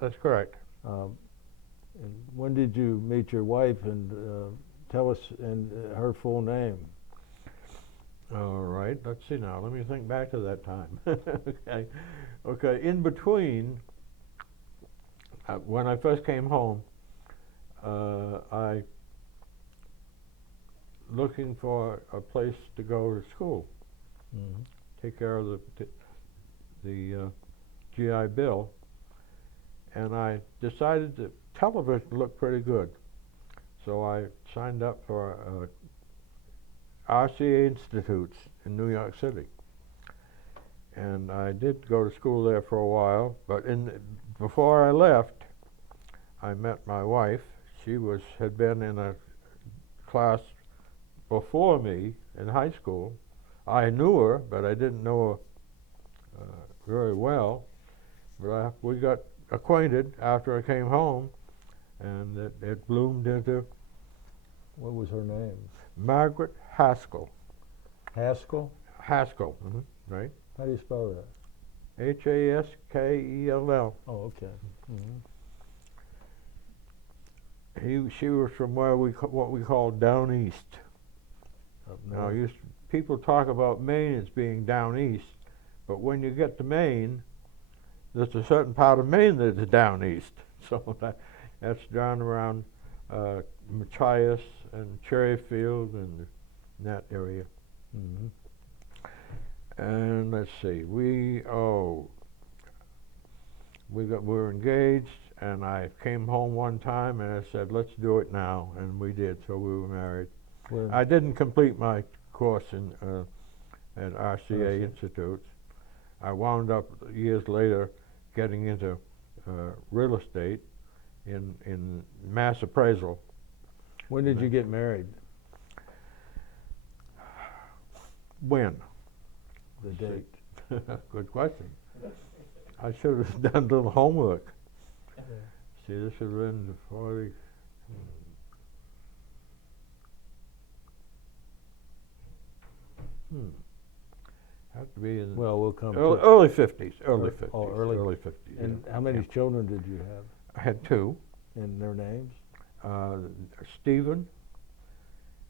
that's correct. And when did you meet your wife? And tell us her full name. All right. Let's see now. Let me think back to that time. Okay. Okay. In between, when I first came home, I looking for a place to go to school, take care of the GI Bill, and I decided that television looked pretty good. So I signed up for RCA Institutes in New York City. And I did go to school there for a while, but before I left, I met my wife. She had been in a class before me in high school. I knew her, but I didn't know her very well. But we got acquainted after I came home, and it bloomed into. What was her name? Margaret Haskell. Haskell? Haskell, right? How do you spell that? Haskell. Oh, okay. She was from what we call down east. Up Now, north. people talk about Maine as being down east, but when you get to Maine, there's a certain part of Maine that is down east. So that's down around Machias and Cherryfield and that area. And let's see, we were engaged, and I came home one time and I said, let's do it now, and we did. So we were married. I didn't complete my course at RCA Institutes. I wound up years later getting into real estate in mass appraisal. When did you get married? When? The date. Good question. I should have done a little homework. See, this should have been the 40. Have to be in Well, we'll come early 50s. Early 50s. Oh, early. Early 50s. And yeah. how many children did you have? I had two. And their names? Stephen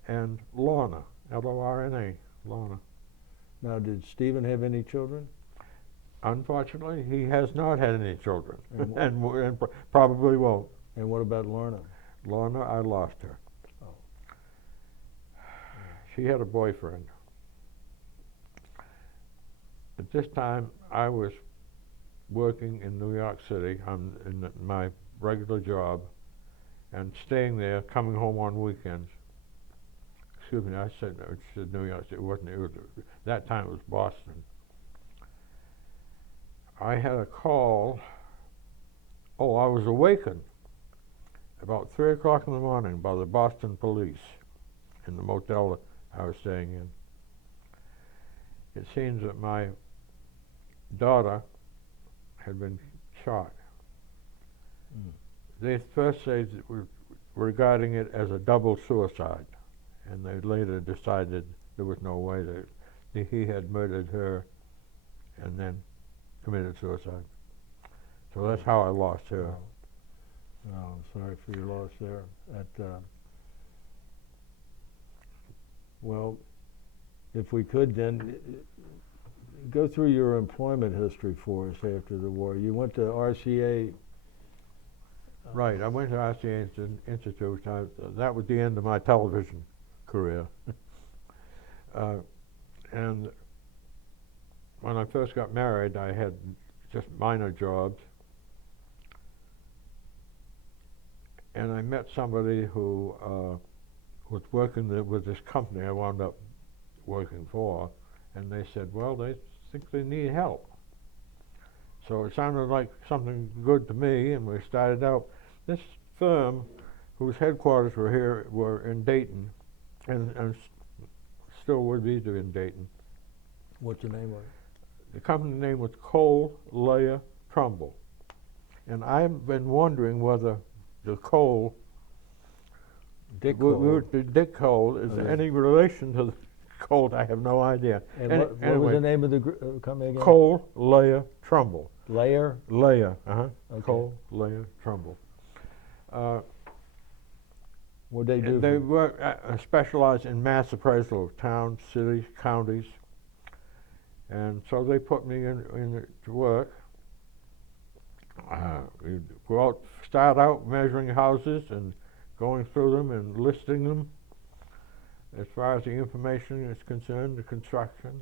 and Lorna. Lorna. Lorna. Now, did Stephen have any children? Unfortunately, he has not had any children, And and probably won't. And what about Lorna? Lorna, I lost her. Oh. She had a boyfriend. At this time, I was working in New York City in my regular job and staying there, coming home on weekends. Excuse me, I said New York City. It wasn't. That time it was Boston. I had a call. Oh, I was awakened about 3 o'clock in the morning by the Boston police in the motel I was staying in. It seems that my daughter had been shot. Mm. They first said that were regarding it as a double suicide, and they later decided there was no way that he had murdered her and then committed suicide. So that's how I lost her. Wow. Oh, I'm sorry for your loss there. Well, if we could then, go through your employment history for us after the war. You went to RCA. Right, I went to RCA Institute. That was the end of my television career. And when I first got married, I had just minor jobs. And I met somebody who was working with this company I wound up working for, and they said, well, they think they need help. So it sounded like something good to me, and we started out. This firm, whose headquarters were in Dayton, and still would be in Dayton. What's the name of it? The company name was Cole, Layer, Trumbull. And I've been wondering whether the Cole, Dick Cole. Dick Cole, is Okay. any relation to the Cole. I have no idea. And what was anyway, the name of the company again? Cole, Layer, Trumbull. Layer? Layer, Okay. Cole, Layer, Trumbull. What'd they do? They work specialize in mass appraisal of towns, cities, counties, and so they put me in to work. We start out measuring houses and going through them and listing them as far as the information is concerned, the construction.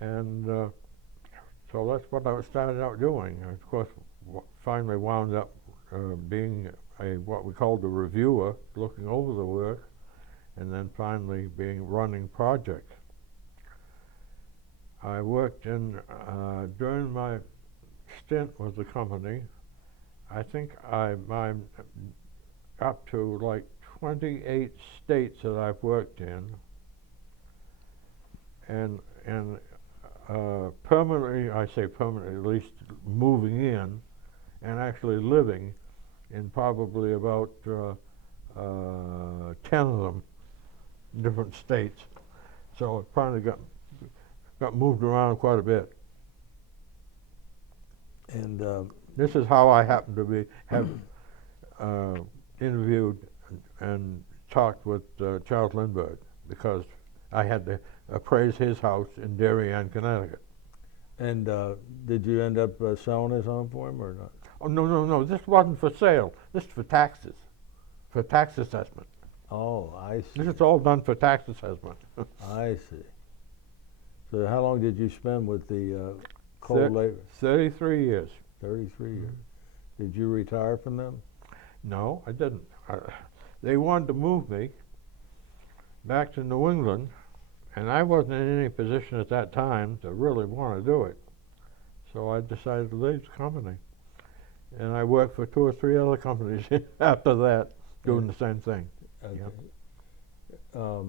And so that's what I started out doing. Of course, finally wound up being what we called the reviewer, looking over the work, and then finally being running projects. I worked in, during my stint with the company, I think I'm up to like 28 states that I've worked in, and permanently, I say permanently, at least moving in and actually living in probably about 10 of them, different states. So it finally got moved around quite a bit. And This is how I happened to have interviewed and talked with Charles Lindbergh, because I had to appraise his house in Darien, Connecticut. and did you end up selling his home for him or not? Oh, no, this wasn't for sale. This is for taxes, for tax assessment. Oh, I see. This is all done for tax assessment. I see. So how long did you spend with the cold labor? 33 years. 33 years. Did you retire from them? No, I didn't. They wanted to move me back to New England, and I wasn't in any position at that time to really want to do it. So I decided to leave the company. And I worked for 2 or 3 other companies after that, doing the same thing. Okay. Yeah.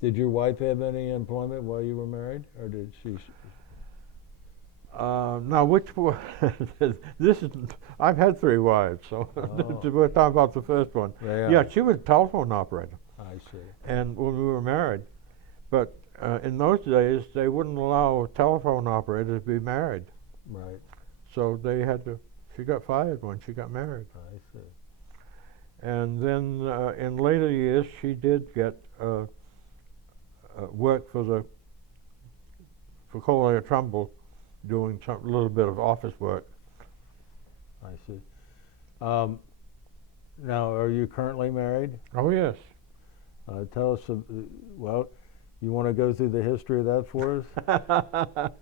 Did your wife have any employment while you were married, or did she? Now, which one? This is. I've had 3 wives, so Oh. we're talking about the first one. Yeah, she was a telephone operator, I see. and when we were married, but in those days they wouldn't allow a telephone operator to be married, Right. so they had to. She got fired when she got married, I see. and then in later years she did get work for Corporal Trumbull, doing a little bit of office work. I see. Now, are you currently married? Oh yes. Tell us. Well, you want to go through the history of that for us?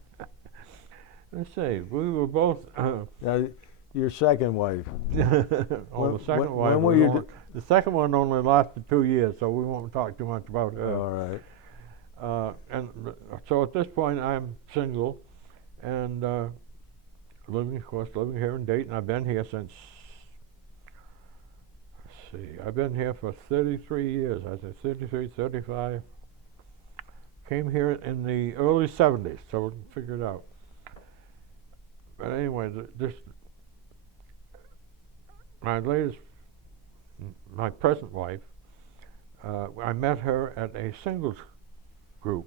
Let's see. We were both. Now, your second wife. The second wife. when were you? The second one only lasted 2 years, so we won't talk too much about her. All right. And so at this point, I'm single, and living here in Dayton. I've been here since. Let's see. I've been here for 33 years. I said 33, 35. came here in the early 70s, so we can figure it out. But anyway, my present wife, I met her at a singles group,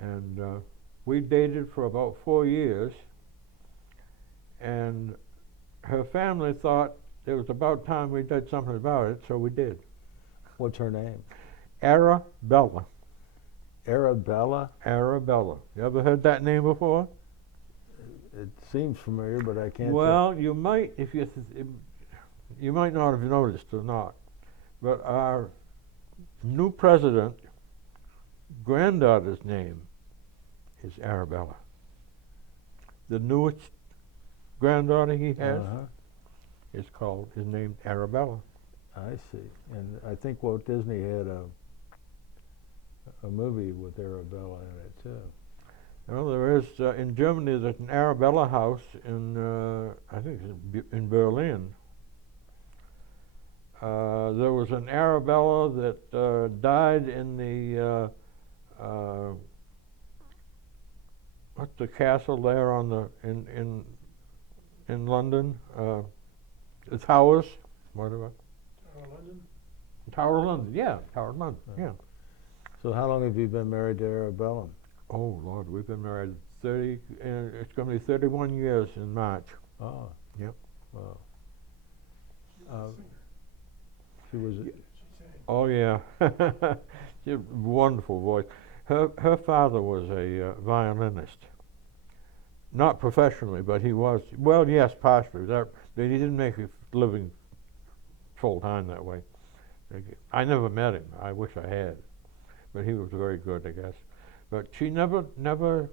and we dated for about 4 years, and her family thought it was about time we did something about it, so we did. What's her name? Arabella. Arabella? Arabella. You ever heard that name before? It seems familiar, but I can't. Well, you might, if you might not have noticed or not, but our new president, granddaughter's name is Arabella. The newest granddaughter he has is named Arabella. I see. And I think Walt Disney had a movie with Arabella in it too. Well, there is in Germany. There's an Arabella house in I think it's in Berlin. There was an Arabella that died in the what's the castle there on the in London? The Towers. Whatever. London? Tower of London. Yeah, Tower of London. Yeah. So how long have you been married to Arabella? Oh Lord, we've been married 30. It's going to be 31 years in March. Oh. Yep. Wow. She was a singer. She was. She sang. Oh yeah, she had a wonderful voice. Her father was a violinist, not professionally, but he was. Well, yes, partially. But he didn't make a living full time that way. I never met him. I wish I had, but he was very good, I guess. But she never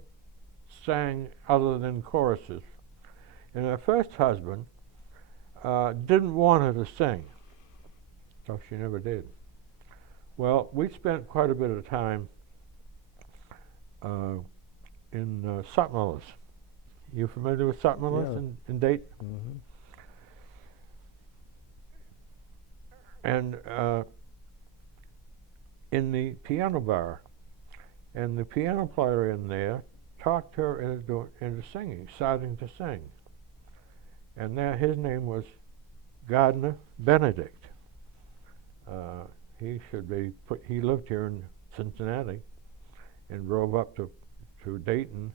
sang other than choruses. And her first husband didn't want her to sing, so she never did. Well, we spent quite a bit of time in Sutmillers. You familiar with Sutmillers in Dayton? Mm-hmm. And in the piano bar, and the piano player in there talked her into singing, starting to sing. And his name was Gardner Benedict. He lived here in Cincinnati and drove up to Dayton.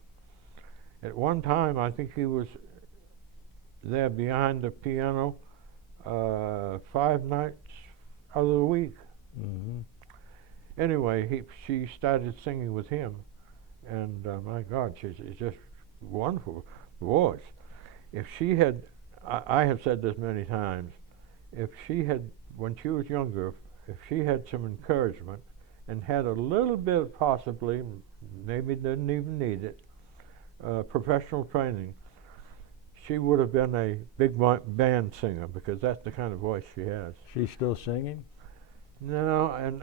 At one time, I think he was there behind the piano 5 nights out of the week. Mm-hmm. Anyway, she started singing with him, and my God, she's just wonderful voice. If she had, I have said this many times, if she had, when she was younger, if she had some encouragement and had a little bit, possibly, maybe didn't even need it, professional training, she would have been a big band singer, because that's the kind of voice she has. She's still singing? No, and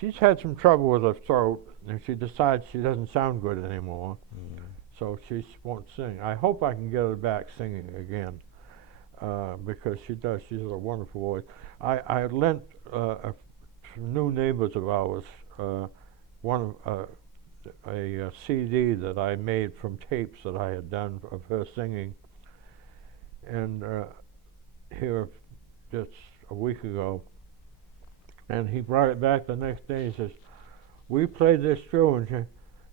she's had some trouble with her throat, and she decides she doesn't sound good anymore, so she won't sing. I hope I can get her back singing again, because she does. She's a wonderful voice. I lent some new neighbors of ours a CD that I made from tapes that I had done of her singing, and here just a week ago, and he brought it back the next day. He says, "We played this through, and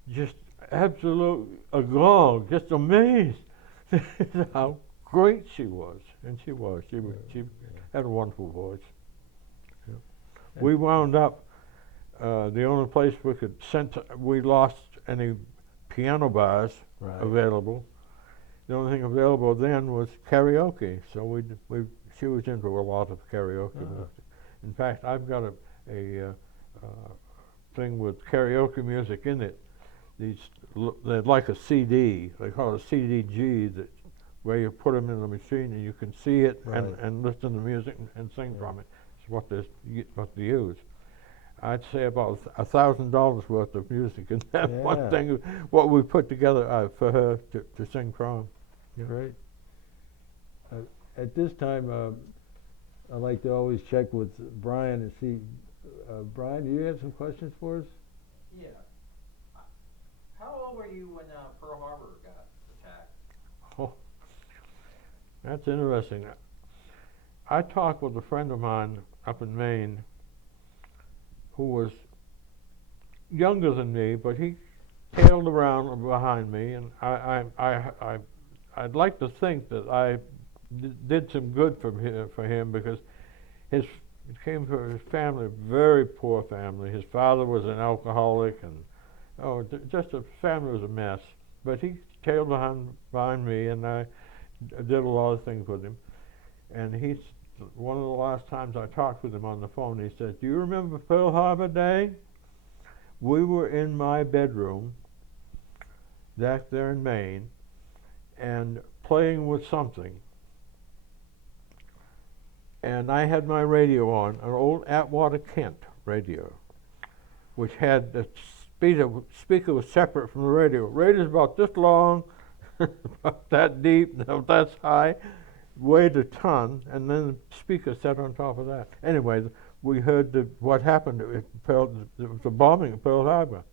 just absolute agog, just amazed how great she was." And she was. She had a wonderful voice. Yeah. We wound up. The only place we lost any piano bars available. The only thing available then was karaoke. So she was into a lot of karaoke music. In fact, I've got a thing with karaoke music in it. They're like a CD. They call it a CDG, where you put them in the machine and you can see it and listen to the music and sing from it. It's what they use. I'd say about $1,000 worth of music in that one thing, what we put together for her to sing from. Yeah. Great. At this time, I like to always check with Brian and see. Brian, do you have some questions for us? Yeah. Uh, How old were you when Pearl Harbor got attacked? Oh, that's interesting. I talked with a friend of mine up in Maine who was younger than me, but he tailed around behind me, and I'd like to think that I did some good for him because his it came from his family, a very poor family. His father was an alcoholic, and just the family was a mess. But he tailed behind me, and I did a lot of things with him. And one of the last times I talked with him on the phone, he said, "Do you remember Pearl Harbor Day? We were in my bedroom back there in Maine and playing with something. And I had my radio on, an old Atwater Kent radio, which had the speaker was separate from the radio. Radio's about this long, about that deep, about that high, weighed a ton, and then the speaker sat on top of that. Anyway, we heard what happened. It was a bombing at Pearl Harbor.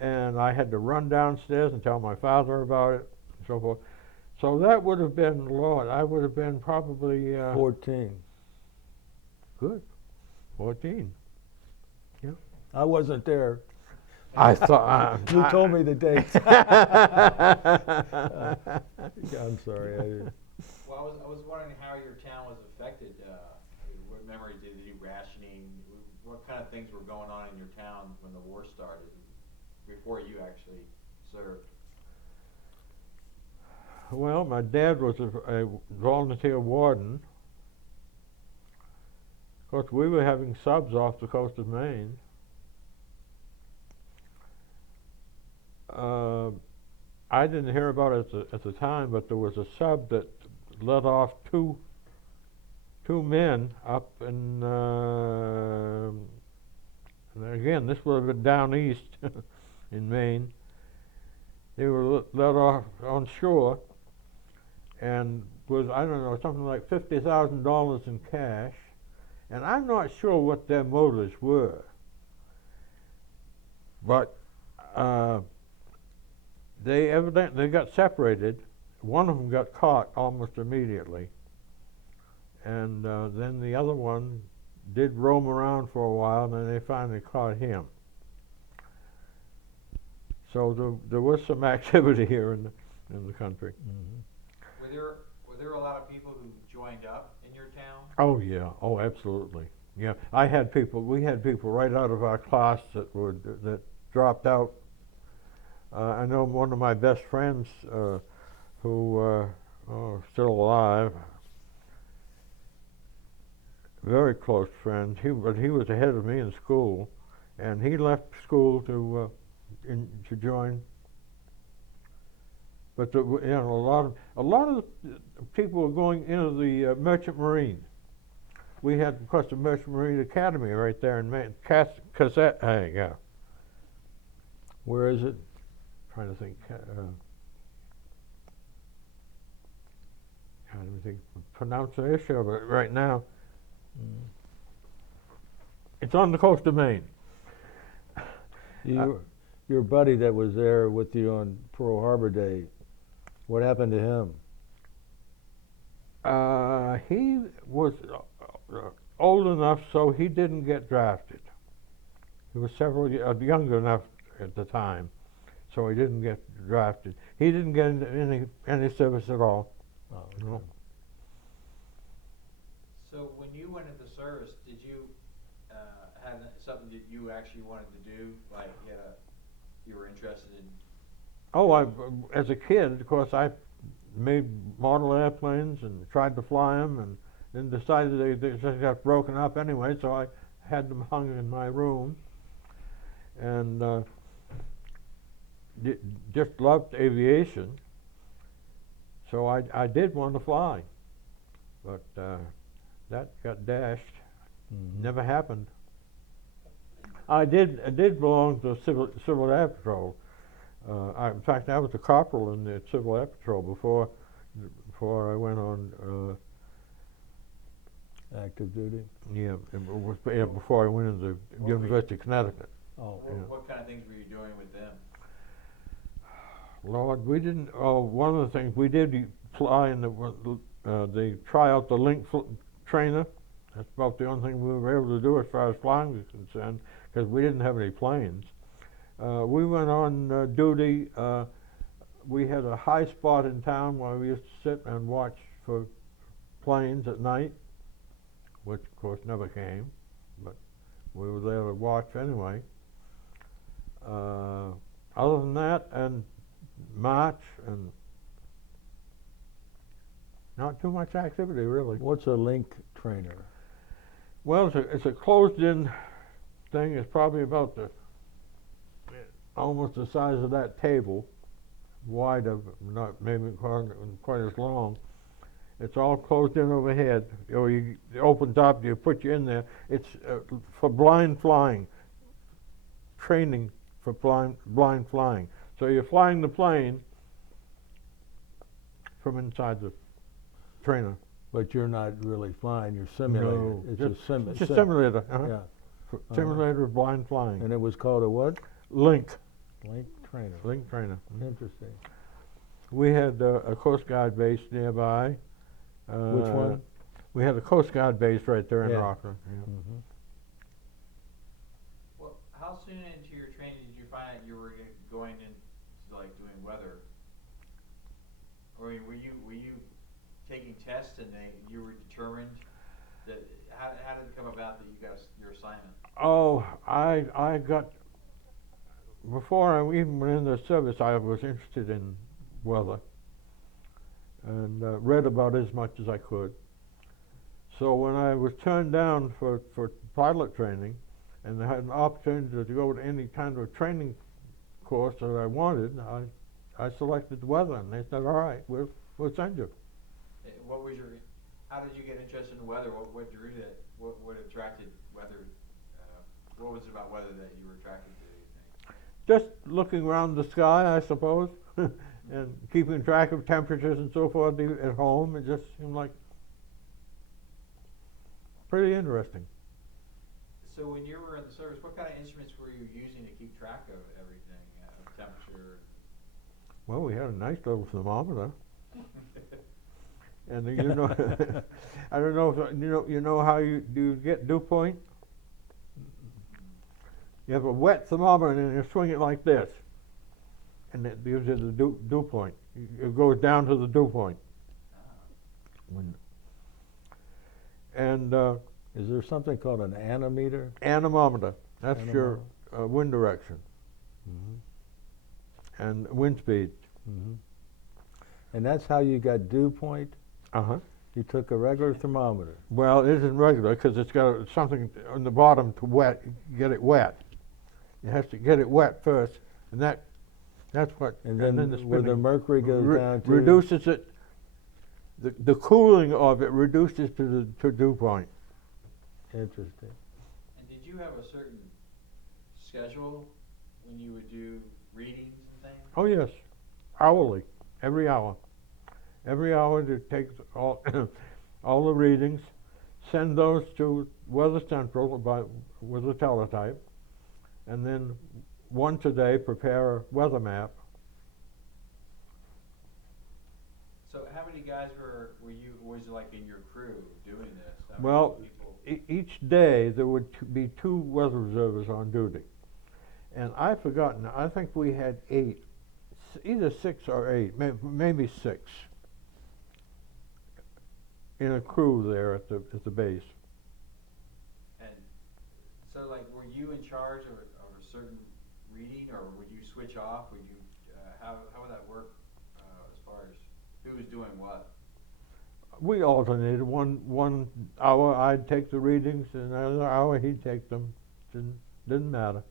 And I had to run downstairs and tell my father about it, and so forth. So that would have been, Lord, I would have been probably 14. Good, 14. Yeah. I wasn't there. I thought You told me the dates. I'm sorry. I didn't. Well, I was wondering how your town was affected. What memories did you rationing? What kind of things were going on in your town when the war started, before you actually served? Well, my dad was a volunteer warden. Of course, we were having subs off the coast of Maine. I didn't hear about it at the time, but there was a sub that let off two men up in, and again, this would have been down east in Maine. They were let off on shore, and with, I don't know, something like $50,000 in cash, and I'm not sure what their motives were, but they got separated. One of them got caught almost immediately, and then the other one did roam around for a while, and then they finally caught him. So there was some activity here in the country. Mm-hmm. Were there a lot of people who joined up in your town? Oh yeah, oh absolutely. Yeah, we had people right out of our class that dropped out. I know one of my best friends who still alive, very close friend. But he was ahead of me in school, and he left school to join. But a lot of the people were going into the Merchant Marine. We had, of course, the Merchant Marine Academy right there in Maine. Cassette, yeah. Where is it? Trying to think. Trying to think pronunciation of it right now. It's on the coast of Maine. Your buddy that was there with you on Pearl Harbor Day, what happened to him? He was old enough so he didn't get drafted. He was younger enough at the time, so he didn't get drafted. He didn't get into any service at all. Oh, No. So when you went into service, did you have something that you actually wanted to do? Like you were interested in? Oh, as a kid, of course, I made model airplanes and tried to fly them, and then decided they just got broken up anyway, so I had them hung in my room, and just loved aviation. So I did want to fly, but that got dashed. Mm-hmm. Never happened. I did belong to Civil Air Patrol. In fact, I was a corporal in the Civil Air Patrol before I went on Active duty. before I went into the University of Connecticut. Oh, What kind of things were you doing with them? Lord, we didn't. Oh, one of the things we did fly in they try out the trainer. That's about the only thing we were able to do as far as flying was concerned, because we didn't have any planes. We went on duty. We had a high spot in town where we used to sit and watch for planes at night, which of course never came, but we were there to watch anyway. Other than that, and march, and not too much activity really. what's a link trainer? Well, it's a closed-in thing. It's probably about almost the size of that table, wide of not maybe quite as long. It's all closed in overhead. Or you open top, you put you in there. It's for blind flying, training for blind flying. So you're flying the plane from inside the trainer. But you're not really flying, you're simulating. No, It's just- a It's a simulator. Yeah. Simulator of blind flying. And it was called a what? Link Trainer. trainer. Interesting. We had a Coast Guard base nearby. Which one? We had a Coast Guard base right there in Yeah. Rockland. Yeah. Mm-hmm. Well, how soon into your training did you find out you were going into like doing weather? Or were you taking tests and you were determined that how did it come about that you got your assignment? Oh, I got, before I even went in the service, I was interested in weather and read about as much as I could. So when I was turned down for pilot training and I had an opportunity to go to any kind of training course that I wanted, I selected weather, and they said, all right, we'll send you. What was how did you get interested in weather? What drew that? What attracted weather? What was it about weather that you were attracted to, you think? Just looking around the sky, I suppose, and keeping track of temperatures and so forth at home. It just seemed like pretty interesting. So when you were in the service, what kind of instruments were you using to keep track of everything, temperature? Well, we had a nice little thermometer, and you know, I don't know if you know how you get dew point. You have a wet thermometer and you swing it like this, and it gives you the dew point. It goes down to the dew point. And Is there something called an anemometer? anemometer, that's your wind direction Mm-hmm. and wind speed. Mm-hmm. And that's how you got dew point? Uh-huh. You took a regular thermometer. Well, it isn't regular because it's got something on the bottom to get it wet. It has to get it wet first, and that's what. And then the where the spinning mercury goes down to? reduces it. The cooling of it reduces to dew point. Interesting. And did you have a certain schedule when you would do readings and things? Oh yes, hourly, every hour. Every hour to take all all the readings, send those to Weather Central with a teletype, and then once a day prepare a weather map. So how many guys was like in your crew doing this? How many Well, people? each day there would be 2 weather observers on duty, and I've forgotten. I think we had 8, either 6 or 8, maybe 6. In a crew there at the base. And so, like, were you in charge of a certain reading, or would you switch off? Would you how would that work as far as who was doing what? We alternated. One hour I'd take the readings, and another hour he'd take them. Didn't matter.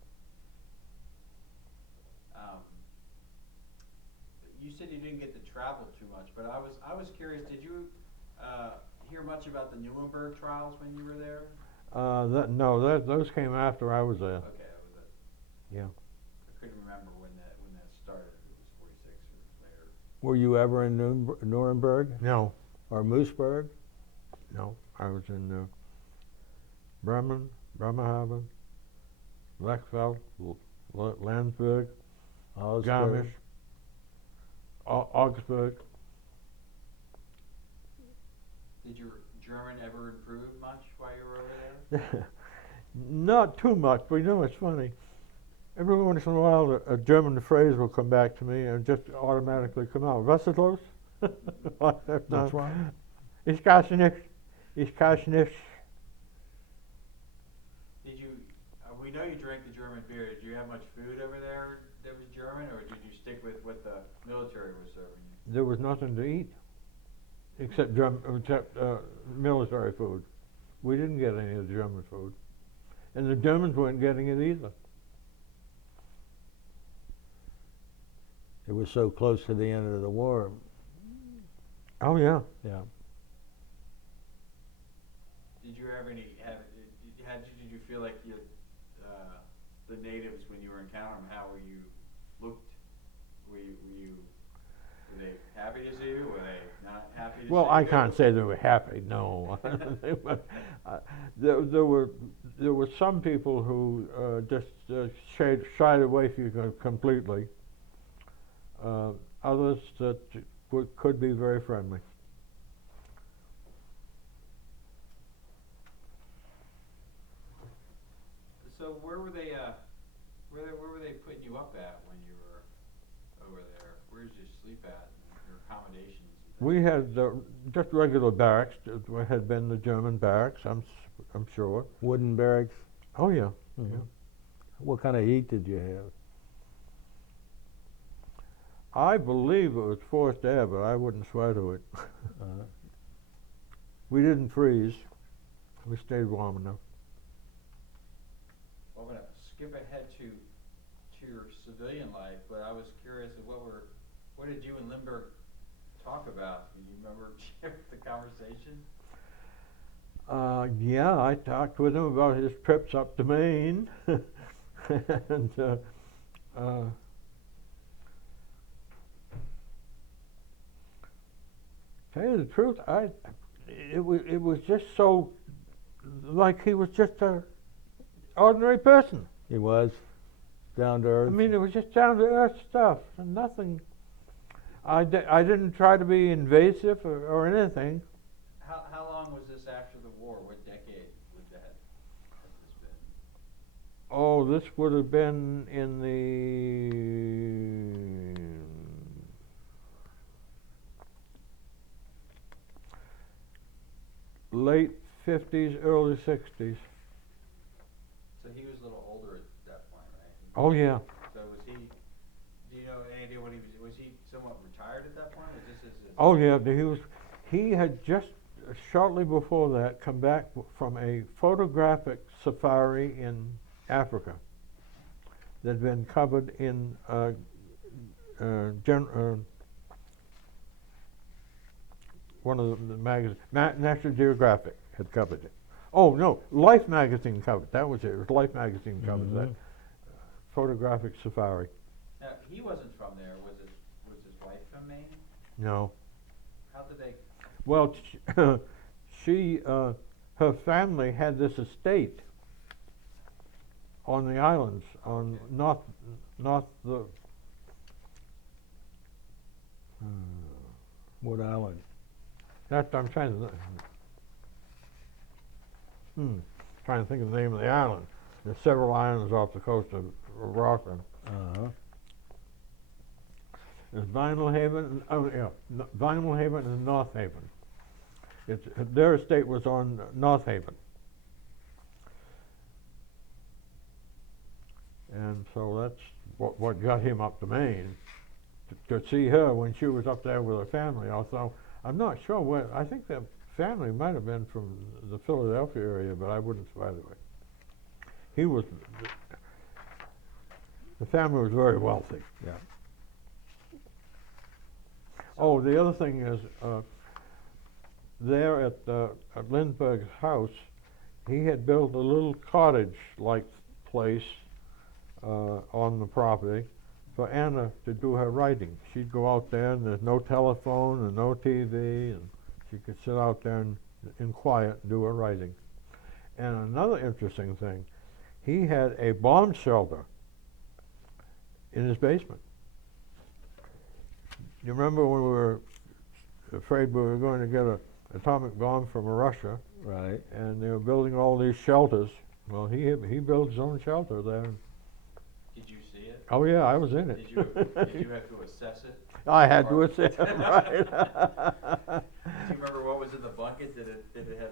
You said you didn't get to travel too much, but I was curious. Did you hear much about the Nuremberg trials when you were there? Those came after I was there. Okay, that was it. Yeah. I couldn't remember when that started. If it was 46 or later. Were you ever in Nuremberg No, or Moosburg? no. I was in Bremen, Bremerhaven, Lechfeld, Landsberg, Augsburg. Garmisch, Augsburg. Did your German ever improve much while you were over there? Not too much, but you know it's funny. Every once in a while, a German phrase will come back to me and just automatically come out. Was ist los? Which one? Ich kann nicht. Ich kann nicht. Did you, we know you drank the German beer, did you have much food over there that was German, or did you stick with what the military was serving you? There was nothing to eat except military food. We didn't get any of the German food. And the Germans weren't getting it either. It was so close to the end of the war. Oh, yeah. Yeah. Did you have any, did you feel like you, the natives, when you were encountering them, how were you looked? Were they happy to see you? Were they not happy to see you? Well, I can't say they were happy, no. There were some people who just shied away from you completely. Others that could be very friendly. So where were they putting you up at when you were over there? Where did you sleep at? And your accommodations? And We had just regular barracks. It had been the German barracks, I'm sure. Wooden barracks. Oh, yeah. Mhm. Yeah. What kind of heat did you have? I believe it was forced air, but I wouldn't swear to it. We didn't freeze. We stayed warm enough. Well, I'm gonna skip ahead to your civilian life, but I was curious of what did you and Lindbergh talk about? Do you remember the conversation? Yeah, I talked with him about his trips up to Maine, and tell you the truth, it was just so like he was just a ordinary person. He was down to I earth. mean, it was just down to earth stuff, and nothing. I didn't try to be invasive or anything. How long was this after the war? What decade would that have this been? Oh, this would have been in the late 50s, early 60s. So he was a little older at that point, right? Oh, yeah. So was he? Do you know any idea what he was? Was he somewhat retired at that point? Was this his? Oh, yeah. He had just shortly before that come back from a photographic safari in Africa that had been covered in one of the magazines. National Geographic had covered it. Oh, no, Life magazine covered it. That was it. It was Life magazine covered that photographic safari. Now he wasn't from there. Was his wife from Maine? No. How did they? Well, her family had this estate on the islands, on north the. What island? That I'm trying to. Trying to think of the name of the island. There's several islands off the coast of Rockland. There's Vinyl Haven. Oh yeah, Vinyl Haven and North Haven. Their estate was on North Haven, and so that's what got him up to Maine to see her when she was up there with her family. Also, I'm not sure where. I think the family might have been from the Philadelphia area, but I wouldn't swear to it. The family was very wealthy. Yeah. Oh, the other thing is, there at Lindbergh's house, he had built a little cottage-like place on the property for Anna to do her writing. She'd go out there, and there's no telephone and no TV, and she could sit out there in quiet and do her writing. And another interesting thing, he had a bomb shelter in his basement. You remember when we were afraid we were going to get an atomic bomb from Russia, Right. and they were building all these shelters? Well, he built his own shelter there. Did you see it? Oh yeah, I was in it. Did you have to assess it? I had to Or- assess it, right. Do you remember what was in the bucket? Did it have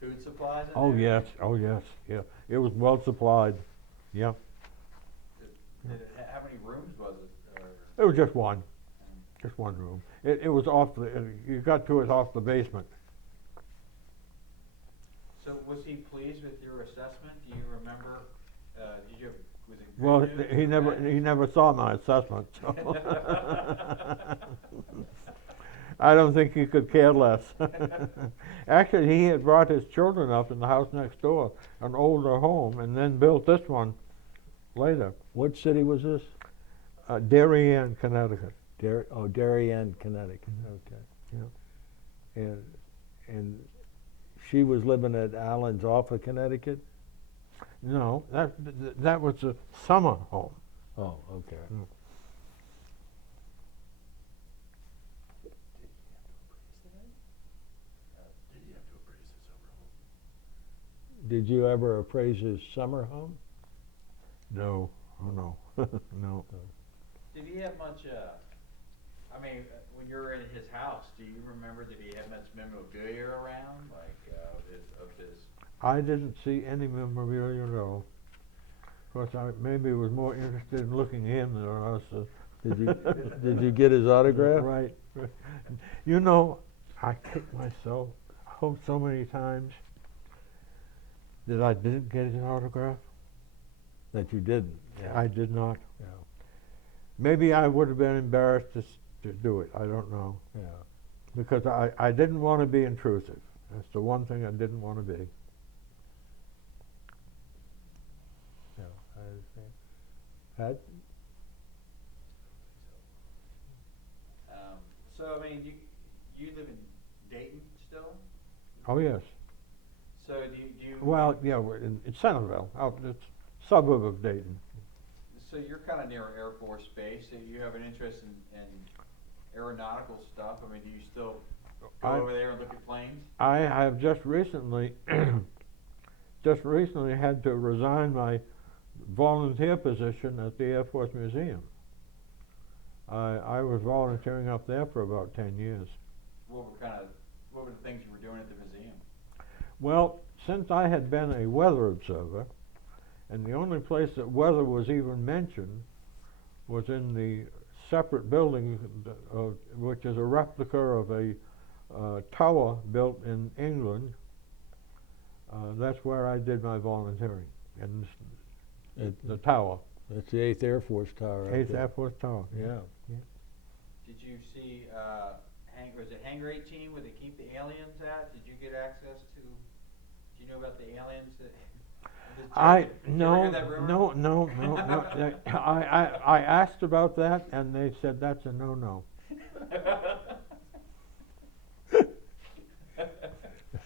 food supplies in Oh there? yes, oh yes, yeah. It was well supplied. Yeah, How many rooms was it? it was just one room. It was off you got to it off the basement. So was he pleased with your assessment? Do you remember, did you have, was it good Well, news? he never saw my assessment, so. I don't think he could care less. Actually, he had brought his children up in the house next door, an older home, and then built this one later. What city was this? Darien, Connecticut. Darien, Connecticut. Okay. Yeah. And she was living at Allen's off of Connecticut? No, that was a summer home. Oh, okay. Mm. Did you have to appraise his summer home? Did you ever appraise his summer home? No, oh no, no. Did he have much, when you were in his house, do you remember, did he have much memorabilia around, like, of his? I didn't see any memorabilia at all. Of course, I maybe was more interested in looking at him than us. Did you get his autograph? Right. You know, I kicked myself so many times that I didn't get his autograph. That you didn't? I did not. Yeah. Maybe I would have been embarrassed to do it. I don't know. Yeah. Because I didn't want to be intrusive. That's the one thing I didn't want to be. Yeah, I understand. Pat? So, you live in Dayton still? Oh yes. So do you? Well, yeah, we're in Centerville, out it's a suburb of Dayton. So you're kind of near Air Force Base, so you have an interest in aeronautical stuff. Do you still go over there and look at planes? I have just recently had to resign my volunteer position at the Air Force Museum. I was volunteering up there for about 10 years. What were the things you were doing at the museum? Well, since I had been a weather observer, and the only place that weather was even mentioned was in the separate building, which is a replica of a tower built in England. That's where I did my volunteering, in the tower. That's the 8th Air Force Tower. Right 8th there. Air Force Tower. Yeah. Did you see, was it Hangar 18 where they keep the aliens at? Did you get access to, do you know about the aliens that? No. I asked about that, and they said that's a no-no.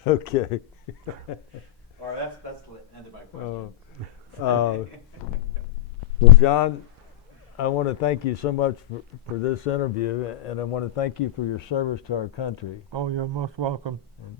Okay. All right, that's the end of my question. Well, John, I want to thank you so much for this interview, and I want to thank you for your service to our country. Oh, you're most welcome. And